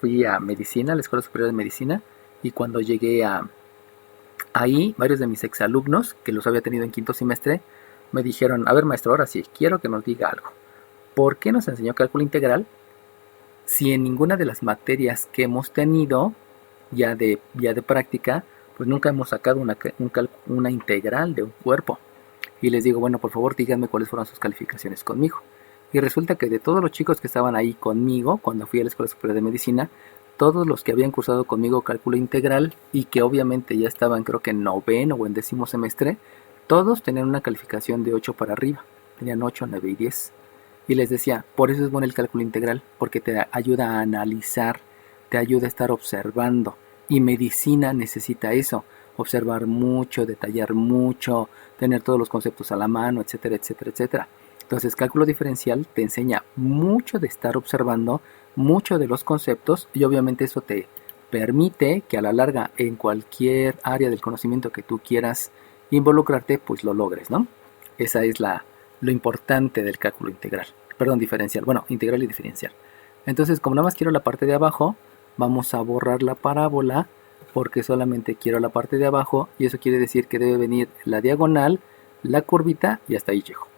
fui a medicina, a la Escuela Superior de Medicina, y cuando llegué ahí, varios de mis exalumnos, que los había tenido en quinto semestre, me dijeron, a ver maestro, ahora sí, quiero que nos diga algo. ¿Por qué nos enseñó cálculo integral si en ninguna de las materias que hemos tenido ya de práctica, pues nunca hemos sacado una integral de un cuerpo? Y les digo, bueno, por favor díganme cuáles fueron sus calificaciones conmigo. Y resulta que de todos los chicos que estaban ahí conmigo, cuando fui a la Escuela Superior de Medicina, todos los que habían cursado conmigo cálculo integral y que obviamente ya estaban, creo que en noveno o en décimo semestre, todos tenían una calificación de 8 para arriba. Tenían 8, 9 y 10. Y les decía, por eso es bueno el cálculo integral, porque te ayuda a analizar, te ayuda a estar observando. Y medicina necesita eso, observar mucho, detallar mucho, tener todos los conceptos a la mano, etcétera, etcétera, etcétera. Entonces, cálculo diferencial te enseña mucho de estar observando, mucho de los conceptos, y obviamente eso te permite que a la larga en cualquier área del conocimiento que tú quieras involucrarte, pues lo logres, ¿no? Esa es lo importante del cálculo integral, perdón, diferencial, bueno, integral y diferencial. Entonces, como nada más quiero la parte de abajo, vamos a borrar la parábola porque solamente quiero la parte de abajo, y eso quiere decir que debe venir la diagonal, la curvita y hasta ahí llego.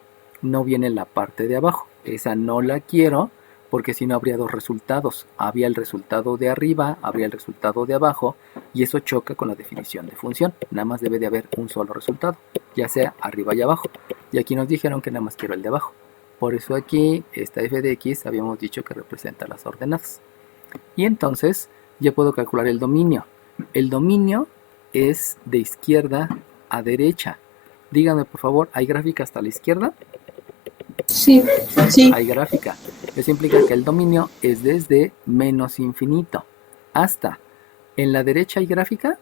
No viene la parte de abajo, esa no la quiero porque si no habría dos resultados. Habría el resultado de arriba, habría el resultado de abajo, y eso choca con la definición de función. Nada más debe de haber un solo resultado, ya sea arriba y abajo. Y aquí nos dijeron que nada más quiero el de abajo. Por eso aquí, esta f de x habíamos dicho que representa las ordenadas. Y entonces ya puedo calcular el dominio. El dominio es de izquierda a derecha. Díganme por favor, ¿hay gráfica hasta la izquierda? Sí. Sí. Hay gráfica. Eso implica que el dominio es desde menos infinito hasta. ¿En la derecha hay gráfica?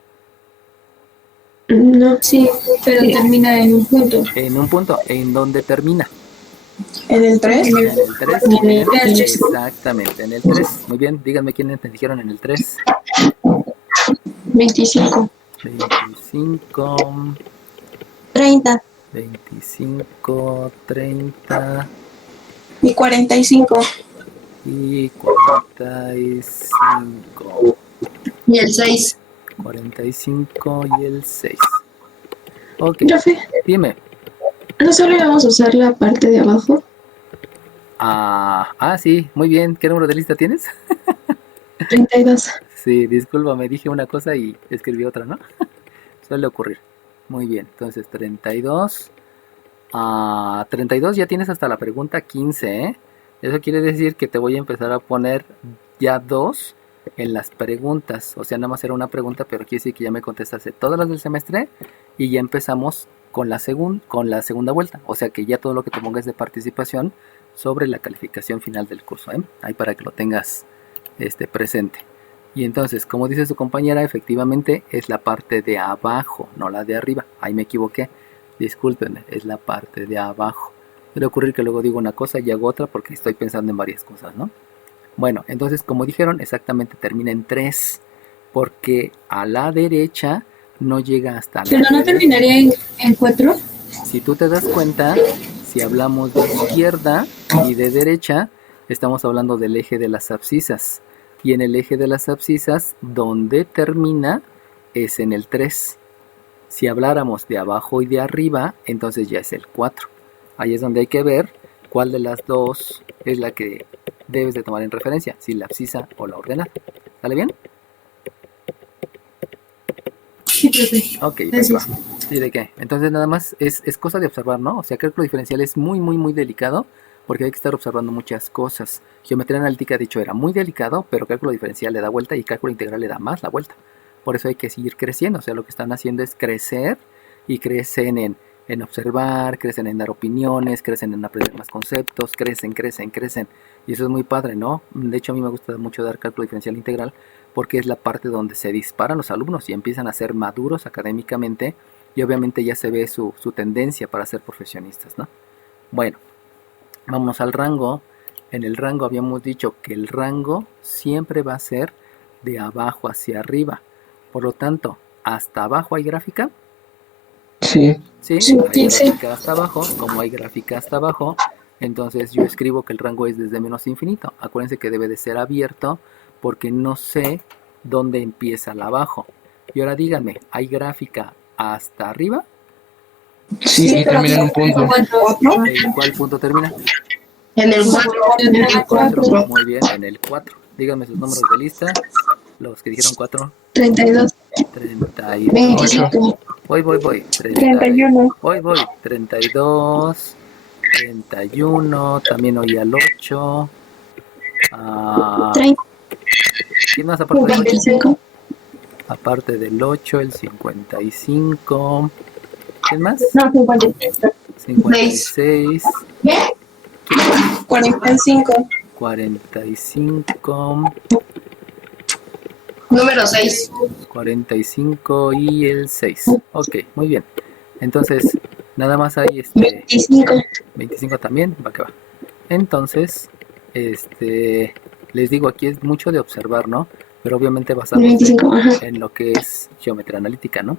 No. Sí, pero termina en un punto. En un punto. ¿En dónde termina? ¿En el 3? En el 3. En el 3. Exactamente, en el 3. Muy bien, díganme quiénes me dijeron en el 3. 25. 25, 30. 25, 30 Y 45. y 45. Y el 6. 45 y el 6. Ok, Profe, dime. ¿no solo íbamos a usar la parte de abajo? Sí, muy bien. ¿Qué número de lista tienes? 32. Sí, disculpa, me dije una cosa y escribí otra, ¿no? Suele ocurrir. Muy bien, entonces 32. a 32 ya tienes hasta la pregunta 15, ¿eh? Eso quiere decir que te voy a empezar a poner ya 2 en las preguntas. O sea, nada más era una pregunta, pero quiere decir que ya me contestaste todas las del semestre y ya empezamos con la segunda vuelta. O sea que ya todo lo que te pongas de participación sobre la calificación final del curso, ¿eh? Ahí para que lo tengas presente. Y entonces, como dice su compañera, efectivamente es la parte de abajo, no la de arriba. Ahí me equivoqué. Discúlpenme, es la parte de abajo. Puede ocurrir que luego digo una cosa y hago otra porque estoy pensando en varias cosas, ¿no? Bueno, entonces, como dijeron, exactamente termina en 3, porque a la derecha no llega hasta la Pero no derecha. terminaría en 4. Si tú te das cuenta, si hablamos de izquierda y de derecha, estamos hablando del eje de las abscisas. Y en el eje de las abscisas, donde termina es en el 3. Si habláramos de abajo y de arriba, entonces ya es el 4. Ahí es donde hay que ver cuál de las dos es la que debes de tomar en referencia, si la abscisa o la ordenada. ¿Sale bien? Sí, profe. Ok, ahí Gracias. va. ¿Y de qué? Entonces nada más es cosa de observar, ¿no? O sea, cálculo diferencial es muy, muy, muy delicado porque hay que estar observando muchas cosas. Geometría analítica, de hecho, era muy delicado, pero cálculo diferencial le da vuelta y cálculo integral le da más la vuelta. Por eso hay que seguir creciendo. O sea, lo que están haciendo es crecer y crecen en observar, crecen en dar opiniones, crecen en aprender más conceptos, crecen. Y eso es muy padre, ¿no? De hecho, a mí me gusta mucho dar cálculo diferencial integral porque es la parte donde se disparan los alumnos y empiezan a ser maduros académicamente y obviamente ya se ve su tendencia para ser profesionistas, ¿no? Bueno, vámonos al rango. En el rango habíamos dicho que el rango siempre va a ser de abajo hacia arriba. Por lo tanto, ¿hasta abajo hay gráfica? Sí. Sí, Sí, hay sí. gráfica hasta abajo. Como hay gráfica hasta abajo, entonces yo escribo que el rango es desde menos infinito. Acuérdense que debe de ser abierto porque no sé dónde empieza el abajo. Y ahora díganme, ¿hay gráfica hasta arriba? Sí, y termina en un punto. ¿En cuál punto termina? En el 4. En el 4. Muy bien, en el 4. Díganme sus números de lista. Los que dijeron 4. 32. 32. 25. Voy. 31. Voy. 32. 31. También oí al 8. Ah, 30. ¿quién más aparte del 8? 55. Aparte del 8, el 55. ¿Quién más? No, 56. 56. 45. 45. Número 6. 45 y el 6. Ok, muy bien. Entonces, nada más hay 25. 25 también, va que va. Entonces, les digo, aquí es mucho de observar, ¿no? Pero obviamente basado 25. Ajá. en lo que es geometría analítica, ¿no?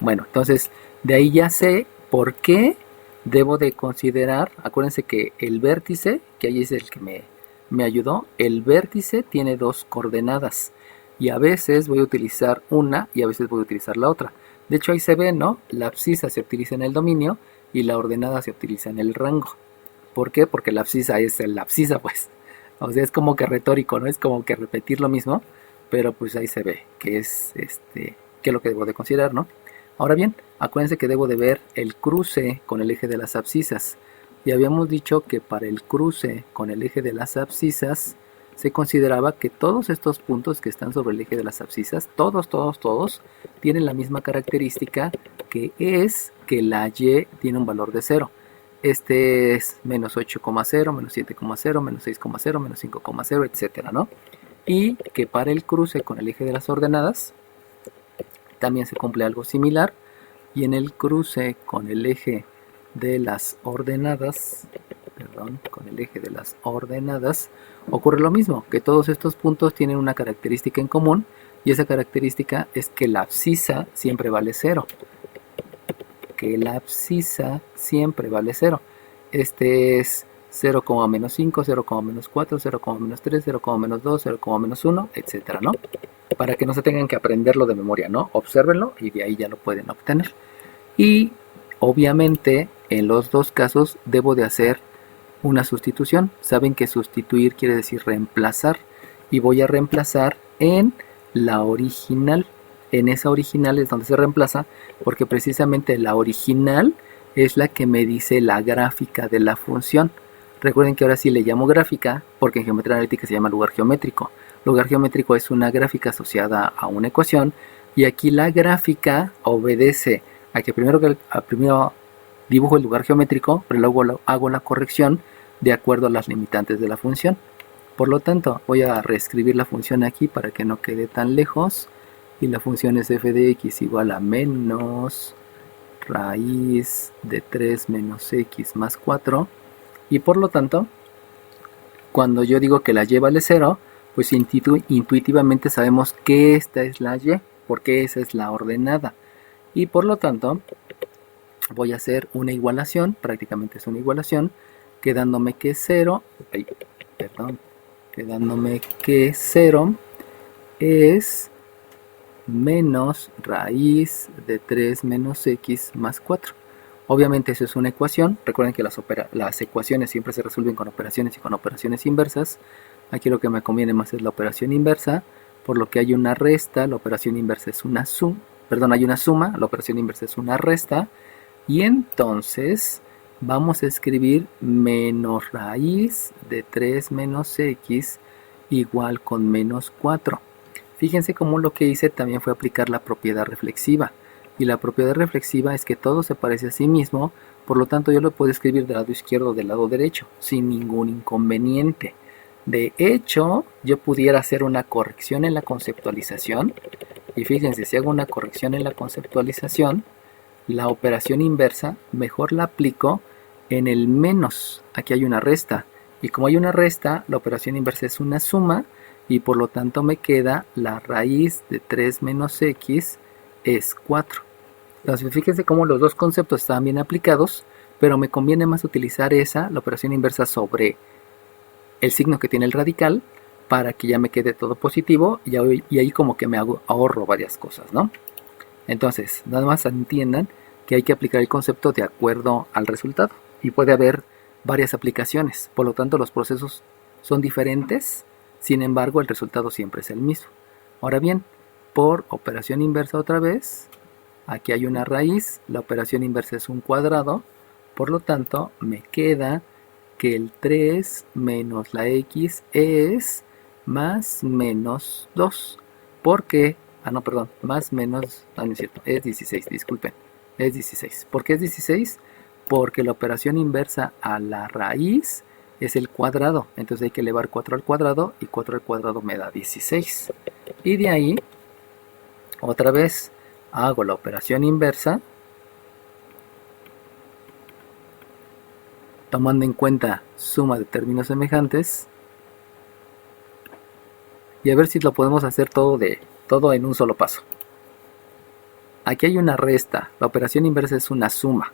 Bueno, entonces, de ahí ya sé por qué debo de considerar, acuérdense que el vértice, que ahí es el que me ayudó, el vértice tiene 2 coordenadas y a veces voy a utilizar una y a veces voy a utilizar la otra. De hecho ahí se ve, ¿no? La abscisa se utiliza en el dominio y la ordenada se utiliza en el rango. ¿Por qué? Porque la abscisa es la abscisa, pues. O sea, es como que retórico, ¿no? Es como que repetir lo mismo, pero pues ahí se ve que es que es lo que debo de considerar, ¿no? Ahora bien, acuérdense que debo de ver el cruce con el eje de las abscisas. Y habíamos dicho que para el cruce con el eje de las abscisas se consideraba que todos estos puntos que están sobre el eje de las abscisas, todos, tienen la misma característica, que es que la y tiene un valor de 0. Este es menos 8,0, menos 7,0, menos 6,0, menos 5,0, etcétera, ¿no? Y que para el cruce con el eje de las ordenadas también se cumple algo similar, y en el cruce con el eje de las ordenadas, ocurre lo mismo, que todos estos puntos tienen una característica en común, y esa característica es que la abscisa siempre vale 0. Este es 0,-5, 0,-4, 0,-3, 0,-2, 0,-1, etcétera, ¿no? Para que no se tengan que aprenderlo de memoria, ¿no? Obsérvenlo y de ahí ya lo pueden obtener. Y obviamente en los dos casos debo de hacer una sustitución. Saben que sustituir quiere decir reemplazar, y voy a reemplazar en la original. En esa original es donde se reemplaza, porque precisamente la original es la que me dice la gráfica de la función. Recuerden que ahora sí le llamo gráfica porque en geometría analítica se llama lugar geométrico. Lugar geométrico es una gráfica asociada a una ecuación y aquí la gráfica obedece a que primero dibujo el lugar geométrico, pero luego hago la corrección de acuerdo a las limitantes de la función. Por lo tanto, voy a reescribir la función aquí para que no quede tan lejos. Y la función es f de x igual a menos raíz de 3 menos x más 4. Y por lo tanto, cuando yo digo que la y vale 0, pues intuitivamente sabemos que esta es la y, porque esa es la ordenada. Y por lo tanto, voy a hacer una igualación, prácticamente es una igualación, quedándome que 0, quedándome que 0 es menos raíz de 3 menos x más 4. Obviamente eso es una ecuación. Recuerden que las ecuaciones siempre se resuelven con operaciones y con operaciones inversas. Aquí lo que me conviene más es la operación inversa, por lo que hay una resta, la operación inversa es una suma, hay una suma, la operación inversa es una resta, y entonces vamos a escribir menos raíz de 3 menos x igual con menos 4. Fíjense cómo lo que hice también fue aplicar la propiedad reflexiva. Y la propiedad reflexiva es que todo se parece a sí mismo, por lo tanto yo lo puedo escribir del lado izquierdo o del lado derecho, sin ningún inconveniente. De hecho, yo pudiera hacer una corrección en la conceptualización, y fíjense, si hago una corrección en la conceptualización, la operación inversa mejor la aplico en el menos. Aquí hay una resta, y como hay una resta, la operación inversa es una suma, y por lo tanto me queda la raíz de 3 menos x es 4. Entonces fíjense cómo los dos conceptos están bien aplicados, pero me conviene más utilizar la operación inversa sobre el signo que tiene el radical, para que ya me quede todo positivo, y ahí como que me ahorro varias cosas, ¿no? Entonces, nada más entiendan que hay que aplicar el concepto de acuerdo al resultado, y puede haber varias aplicaciones, por lo tanto los procesos son diferentes, sin embargo el resultado siempre es el mismo. Ahora bien, por operación inversa otra vez, aquí hay una raíz, la operación inversa es un cuadrado, por lo tanto me queda que el 3 menos la x es más menos 2, porque, más menos, no es cierto, es 16, disculpen, es 16. ¿Por qué es 16? Porque la operación inversa a la raíz es el cuadrado, entonces hay que elevar 4 al cuadrado, y 4 al cuadrado me da 16. Y de ahí, otra vez, hago la operación inversa, tomando en cuenta suma de términos semejantes, y a ver si lo podemos hacer todo en un solo paso. Aquí hay una resta, la operación inversa es una suma.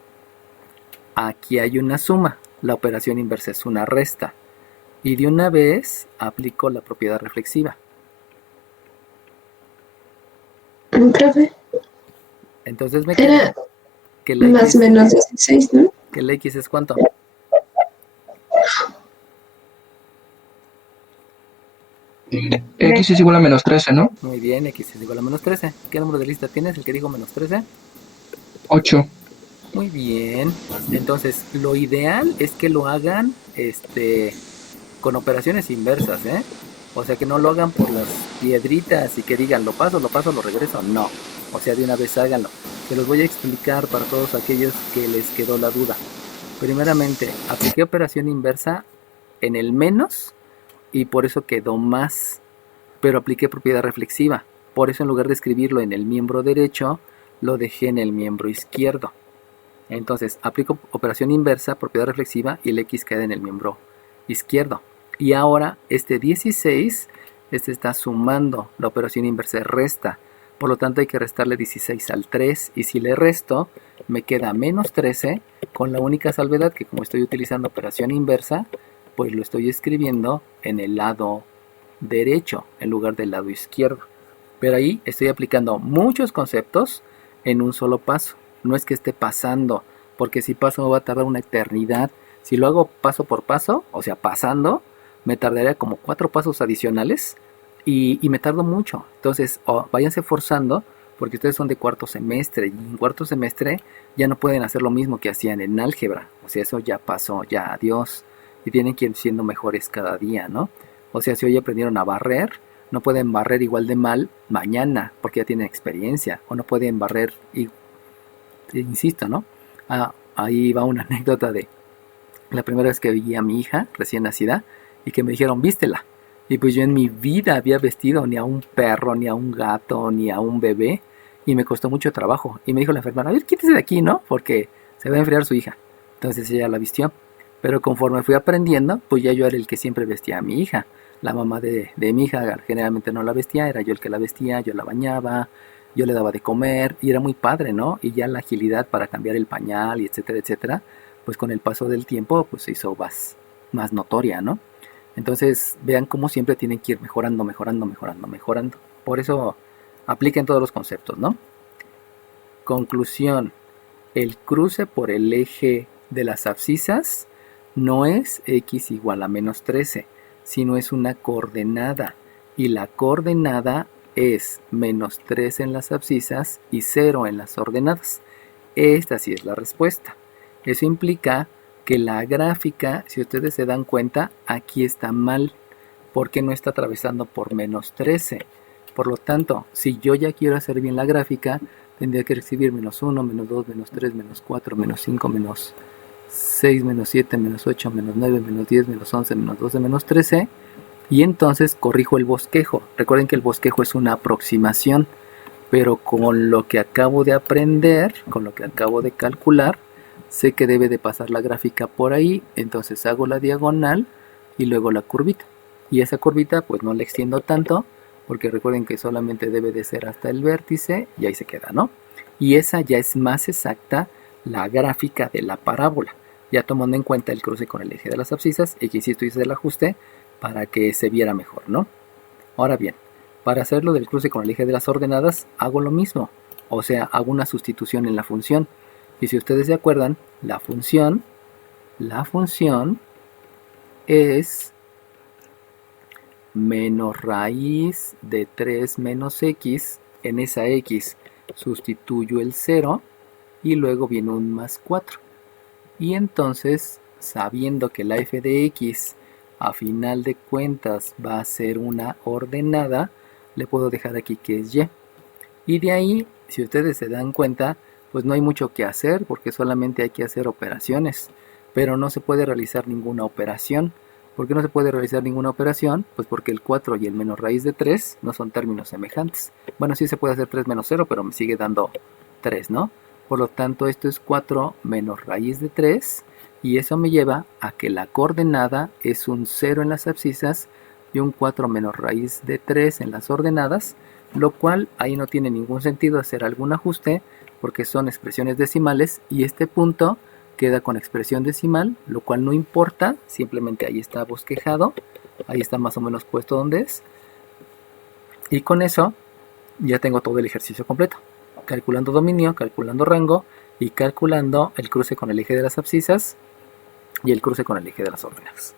Aquí hay una suma, la operación inversa es una resta. Y de una vez aplico la propiedad reflexiva. Profe, Entonces me era queda que la más o menos 16, ¿no? que la x es ¿cuánto? X es igual a menos 13, ¿no? Muy bien, x es igual a menos 13. ¿Qué número de lista tienes? El que dijo menos 13. 8. Muy bien. Entonces, lo ideal es que lo hagan con operaciones inversas, ¿eh? O sea, que no lo hagan por las piedritas y que digan, lo paso, lo regreso. No. O sea, de una vez háganlo. Se los voy a explicar para todos aquellos que les quedó la duda. Primeramente, apliqué operación inversa en el menos y por eso quedó más. Pero apliqué propiedad reflexiva. Por eso en lugar de escribirlo en el miembro derecho, lo dejé en el miembro izquierdo. Entonces, aplico operación inversa, propiedad reflexiva, y el x queda en el miembro izquierdo. Y ahora, este 16, está sumando, la operación inversa resta. Por lo tanto, hay que restarle 16 al 3, y si le resto, me queda menos 13, con la única salvedad que como estoy utilizando operación inversa, pues lo estoy escribiendo en el lado derecho, en lugar del lado izquierdo. Pero ahí estoy aplicando muchos conceptos en un solo paso. No es que esté pasando, porque si paso me va a tardar una eternidad. Si lo hago paso por paso, o sea, pasando, me tardaría como 4 pasos adicionales y me tardo mucho. Entonces, váyanse forzando, porque ustedes son de cuarto semestre y en cuarto semestre ya no pueden hacer lo mismo que hacían en álgebra. O sea, eso ya pasó, ya adiós. Y tienen que ir siendo mejores cada día, ¿no? O sea, si hoy aprendieron a barrer, no pueden barrer igual de mal mañana porque ya tienen experiencia. O no pueden barrer, insisto, ¿no? Ahí va una anécdota de la primera vez que vi a mi hija recién nacida y que me dijeron, vístela. Y pues yo en mi vida había vestido ni a un perro, ni a un gato, ni a un bebé. Y me costó mucho trabajo. Y me dijo la enfermera, a ver, quítese de aquí, ¿no? Porque se va a enfriar su hija. Entonces ella la vistió. Pero conforme fui aprendiendo, pues ya yo era el que siempre vestía a mi hija. La mamá de mi hija generalmente no la vestía, era yo el que la vestía, yo la bañaba, yo le daba de comer. Y era muy padre, ¿no? Y ya la agilidad para cambiar el pañal y etcétera, etcétera, pues con el paso del tiempo pues se hizo más notoria, ¿no? Entonces vean cómo siempre tienen que ir mejorando, mejorando, mejorando, mejorando. Por eso apliquen todos los conceptos, ¿no? Conclusión. El cruce por el eje de las abscisas no es x igual a menos 13, sino es una coordenada. Y la coordenada es menos 3 en las abscisas y 0 en las ordenadas. Esta sí es la respuesta. Eso implica que la gráfica, si ustedes se dan cuenta, aquí está mal, porque no está atravesando por menos 13. Por lo tanto, si yo ya quiero hacer bien la gráfica, tendría que recibir menos 1, menos 2, menos 3, menos 4, menos 5, menos 6, menos 7, menos 8, menos 9, menos 10, menos 11, menos 12, menos 13. Y entonces corrijo el bosquejo. Recuerden que el bosquejo es una aproximación, pero con lo que acabo de aprender, con lo que acabo de calcular, sé que debe de pasar la gráfica por ahí, entonces hago la diagonal y luego la curvita. Y esa curvita pues no la extiendo tanto, porque recuerden que solamente debe de ser hasta el vértice y ahí se queda, ¿no? Y esa ya es más exacta la gráfica de la parábola, ya tomando en cuenta el cruce con el eje de las abscisas, y que insisto hice el ajuste para que se viera mejor, ¿no? Ahora bien, para hacerlo del cruce con el eje de las ordenadas, hago lo mismo, o sea, hago una sustitución en la función. Y si ustedes se acuerdan, la función es menos raíz de 3 menos x. En esa x sustituyo el 0 y luego viene un más 4. Y entonces, sabiendo que la f de x a final de cuentas va a ser una ordenada, le puedo dejar aquí que es y. Y de ahí, si ustedes se dan cuenta, pues no hay mucho que hacer porque solamente hay que hacer operaciones, pero no se puede realizar ninguna operación. ¿Por qué no se puede realizar ninguna operación? Pues porque el 4 y el menos raíz de 3 no son términos semejantes. Bueno, sí se puede hacer 3 menos 0, pero me sigue dando 3, ¿no? Por lo tanto, esto es 4 menos raíz de 3, y eso me lleva a que la coordenada es un 0 en las abscisas y un 4 menos raíz de 3 en las ordenadas, lo cual ahí no tiene ningún sentido hacer algún ajuste porque son expresiones decimales y este punto queda con expresión decimal, lo cual no importa, simplemente ahí está bosquejado, ahí está más o menos puesto donde es, y con eso ya tengo todo el ejercicio completo, calculando dominio, calculando rango y calculando el cruce con el eje de las abscisas y el cruce con el eje de las ordenadas.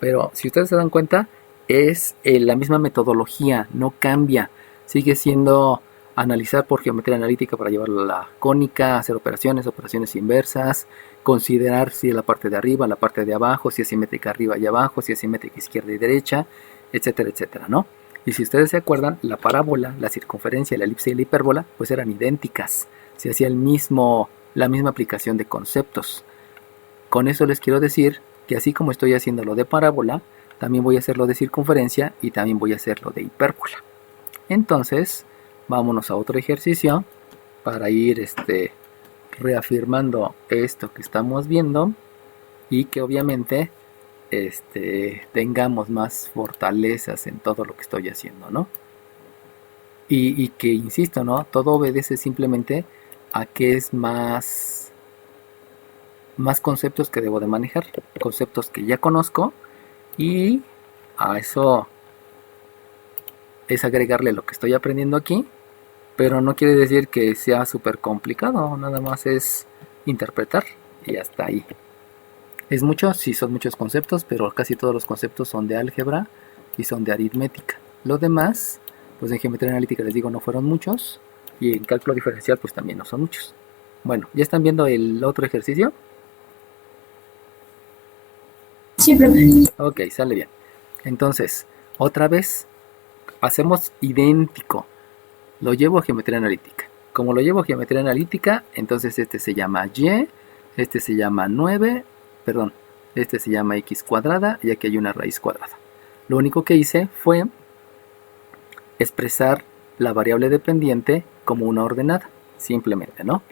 Pero si ustedes se dan cuenta, es la misma metodología, no cambia, sigue siendo analizar por geometría analítica para llevarlo a la cónica, hacer operaciones inversas, considerar si es la parte de arriba, la parte de abajo, si es simétrica arriba y abajo, si es simétrica izquierda y derecha, etcétera, etcétera, ¿no? Y si ustedes se acuerdan, la parábola, la circunferencia, la elipse y la hipérbola, pues eran idénticas, se hacía la misma aplicación de conceptos. Con eso les quiero decir que así como estoy haciendo lo de parábola, también voy a hacer lo de circunferencia y también voy a hacer lo de hipérbola. Entonces, vámonos a otro ejercicio para ir reafirmando esto que estamos viendo y que obviamente tengamos más fortalezas en todo lo que estoy haciendo, ¿no? Y que, insisto, ¿no? Todo obedece simplemente a que es más conceptos que debo de manejar, conceptos que ya conozco, y a eso es agregarle lo que estoy aprendiendo aquí, pero no quiere decir que sea súper complicado, nada más es interpretar y hasta ahí. Es mucho, sí son muchos conceptos, pero casi todos los conceptos son de álgebra y son de aritmética. Lo demás, pues en geometría analítica les digo no fueron muchos, Y en cálculo diferencial pues también no son muchos. Bueno, ¿ya están viendo el otro ejercicio? Sí, profe. Ok, sale bien. Entonces, otra vez, hacemos idéntico. Lo llevo a geometría analítica. Como lo llevo a geometría analítica, entonces este se llama y, este se llama 9, perdón, este se llama x cuadrada y aquí hay una raíz cuadrada. Lo único que hice fue expresar la variable dependiente como una ordenada, simplemente, ¿no?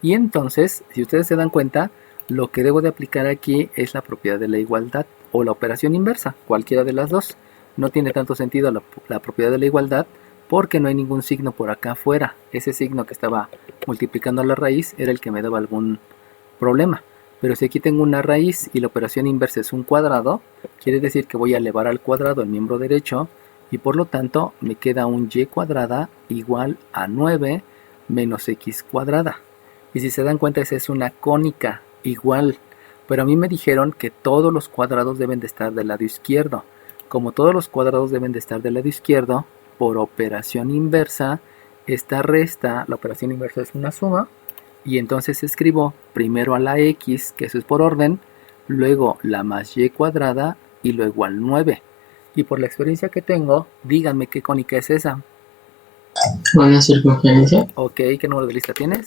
Y entonces, si ustedes se dan cuenta, lo que debo de aplicar aquí es la propiedad de la igualdad o la operación inversa, cualquiera de las dos. No tiene tanto sentido la propiedad de la igualdad porque no hay ningún signo por acá afuera. Ese signo que estaba multiplicando la raíz era el que me daba algún problema. Pero si aquí tengo una raíz y la operación inversa es un cuadrado, quiere decir que voy a elevar al cuadrado el miembro derecho y por lo tanto me queda un y cuadrada igual a 9 menos x cuadrada. Y si se dan cuenta, esa es una cónica igual. Pero a mí me dijeron que todos los cuadrados deben de estar del lado izquierdo. Como todos los cuadrados deben de estar del lado izquierdo, por operación inversa, esta resta, la operación inversa es una suma, y entonces escribo primero a la x, que eso es por orden, luego la más y cuadrada y luego al 9. Y por la experiencia que tengo, díganme qué cónica es esa. Una circunferencia. Ok, ¿qué número de lista tienes?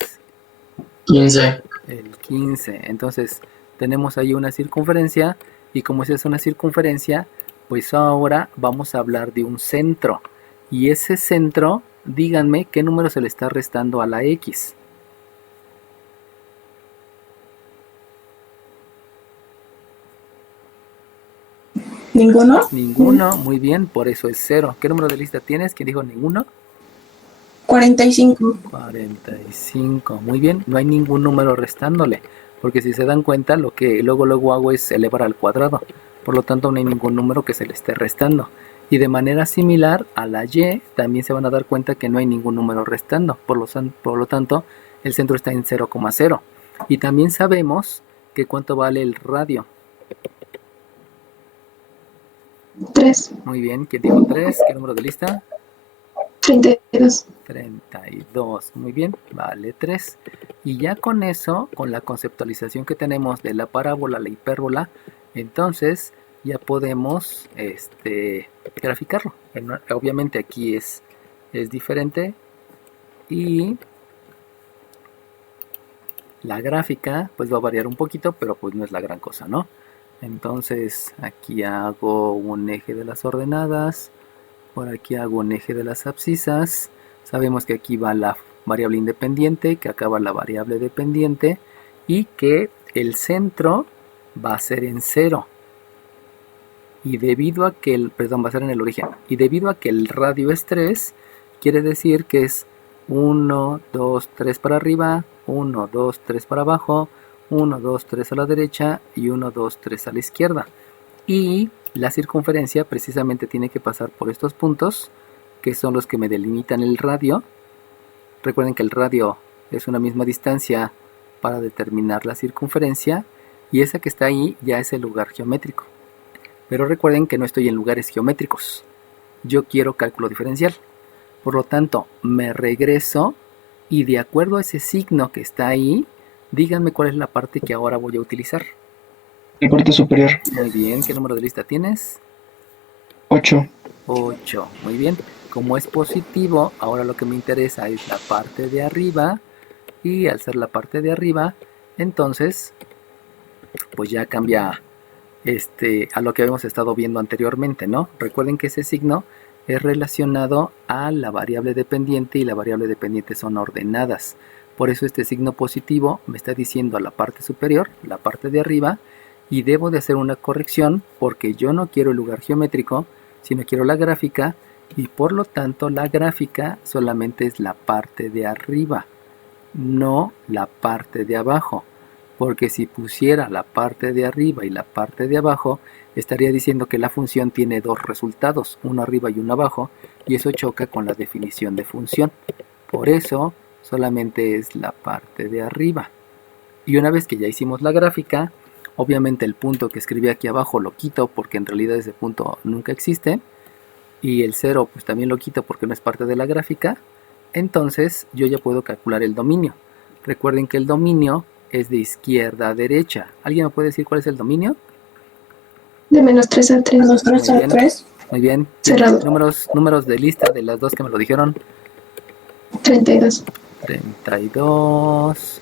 15. El 15. Entonces tenemos ahí una circunferencia y como si es una circunferencia, pues ahora vamos a hablar de un centro. Y ese centro, díganme qué número se le está restando a la x. ¿Ninguno? Ninguno, muy bien, por eso es 0. ¿Qué número de lista tienes? ¿Quién dijo ninguno? 45. 45, muy bien, no hay ningún número restándole, porque si se dan cuenta, lo que luego hago es elevar al cuadrado, por lo tanto no hay ningún número que se le esté restando. Y de manera similar a la y, también se van a dar cuenta que no hay ningún número restando, por lo tanto el centro está en 0,0. Y también sabemos que cuánto vale el radio. 3. Muy bien, ¿quién dijo 3? ¿Qué número de lista? 32. 32, muy bien, vale 3. Y ya con eso, con la conceptualización que tenemos de la parábola, la hipérbola, entonces ya podemos graficarlo. Obviamente aquí es diferente y la gráfica pues va a variar un poquito, pero pues no es la gran cosa, ¿no? Entonces aquí hago un eje de las ordenadas. Por aquí hago un eje de las abscisas. Sabemos que aquí va la variable independiente, que acá va la variable dependiente y que el centro va a ser en 0. Y debido a que va a ser en el origen. Y debido a que el radio es 3, quiere decir que es 1, 2, 3 para arriba, 1, 2, 3 para abajo, 1, 2, 3 a la derecha y 1, 2, 3 a la izquierda. Y la circunferencia precisamente tiene que pasar por estos puntos, que son los que me delimitan el radio. Recuerden que el radio es una misma distancia para determinar la circunferencia, y esa que está ahí ya es el lugar geométrico. Pero recuerden que no estoy en lugares geométricos. Yo quiero cálculo diferencial. Por lo tanto, me regreso y de acuerdo a ese signo que está ahí, díganme cuál es la parte que ahora voy a utilizar. La parte superior. Muy bien, ¿qué número de lista tienes? 8. 8, muy bien. Como es positivo, ahora lo que me interesa es la parte de arriba. Y al ser la parte de arriba, entonces, pues ya cambia a lo que habíamos estado viendo anteriormente, ¿no? Recuerden que ese signo es relacionado a la variable dependiente y la variable dependiente son ordenadas. Por eso este signo positivo me está diciendo a la parte superior, la parte de arriba, y debo de hacer una corrección porque yo no quiero el lugar geométrico, sino quiero la gráfica, y por lo tanto la gráfica solamente es la parte de arriba, no la parte de abajo, porque si pusiera la parte de arriba y la parte de abajo, estaría diciendo que la función tiene dos resultados, uno arriba y uno abajo, y eso choca con la definición de función. Por eso solamente es la parte de arriba. Y una vez que ya hicimos la gráfica, obviamente el punto que escribí aquí abajo lo quito porque en realidad ese punto nunca existe. Y el 0 pues también lo quito porque no es parte de la gráfica. entonces yo ya puedo calcular el dominio. Recuerden que el dominio es de izquierda a derecha. ¿Alguien me puede decir cuál es el dominio? De menos 3 a 3. Menos 3 Muy a bien. 3. Muy bien. Cerrado. Números de lista de las dos que me lo dijeron. 32. 32.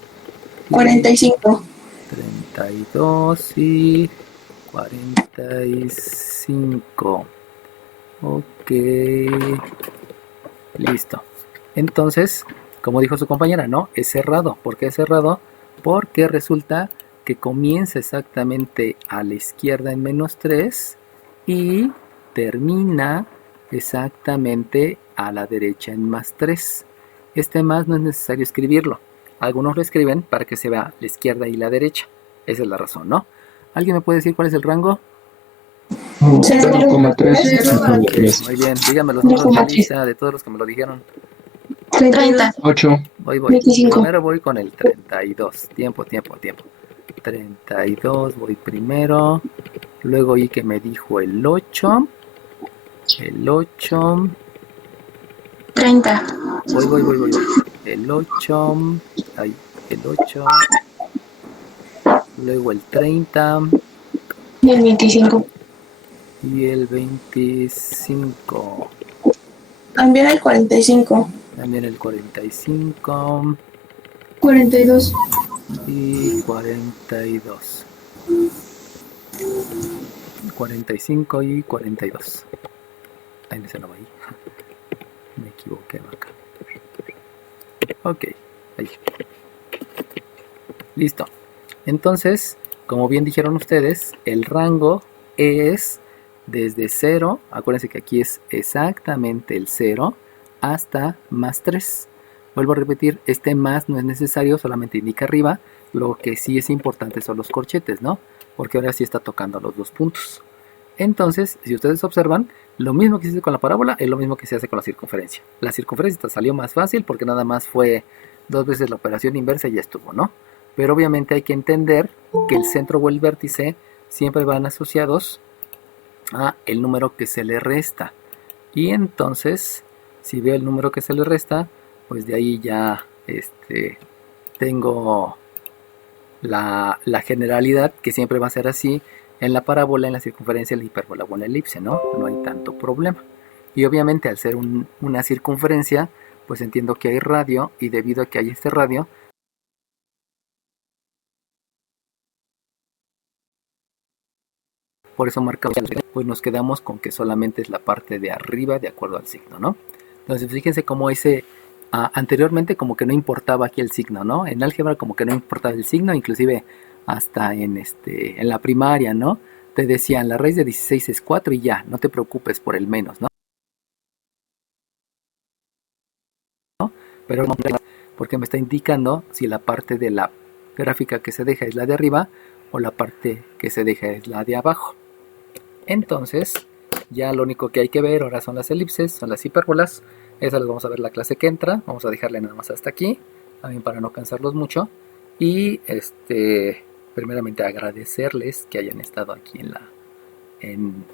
45. 32 y 45. Ok. Listo. Entonces, como dijo su compañera, ¿no? Es cerrado. ¿Por qué es cerrado? Porque resulta que comienza exactamente a la izquierda en menos 3 y termina exactamente a la derecha en más 3. Este más no es necesario escribirlo. Algunos lo escriben para que se vea la izquierda y la derecha. Esa es la razón, ¿no? ¿Alguien me puede decir cuál es el rango? 0,3. Muy bien, díganme los números de lista de todos los que me lo dijeron. 30. 8. Voy. 25. Primero voy con el 32. Tiempo. 32, voy primero. Luego oí que me dijo el 8. El 8. 30. Voy. El 8. Ahí, el 8. Luego el 30. Y el 25. Y el 25. También el 45. También el 45. 42. Y 42. 45 y 42. Ahí se lo va ahí. Me equivoqué acá. Ok, ahí. Listo. Entonces, como bien dijeron ustedes, el rango es desde 0, acuérdense que aquí es exactamente el 0, hasta más 3. Vuelvo a repetir, este más no es necesario, solamente indica arriba. Lo que sí es importante son los corchetes, ¿no? Porque ahora sí está tocando los dos puntos. Entonces, si ustedes observan, lo mismo que se hace con la parábola es lo mismo que se hace con la circunferencia. La circunferencia salió más fácil porque nada más fue 2 veces la operación inversa y ya estuvo, ¿no? Pero obviamente hay que entender que el centro o el vértice siempre van asociados a el número que se le resta. Y entonces, si veo el número que se le resta, pues de ahí ya tengo la generalidad que siempre va a ser así en la parábola, en la circunferencia, en la hipérbola o en la elipse, ¿no? No hay tanto problema. Y obviamente al ser una circunferencia, pues entiendo que hay radio y debido a que hay este radio, por eso marcamos, pues nos quedamos con que solamente es la parte de arriba de acuerdo al signo, ¿no? Entonces fíjense cómo anteriormente como que no importaba aquí el signo, ¿no? En álgebra como que no importaba el signo, inclusive hasta en la primaria, ¿no? Te decían la raíz de 16 es 4 y ya, no te preocupes por el menos, ¿no? Pero no, porque me está indicando si la parte de la gráfica que se deja es la de arriba o la parte que se deja es la de abajo. Entonces, ya lo único que hay que ver ahora son las elipses, son las hipérbolas. Esas las vamos a ver la clase que entra. Vamos a dejarle nada más hasta aquí, también para no cansarlos mucho. Y primeramente agradecerles que hayan estado aquí en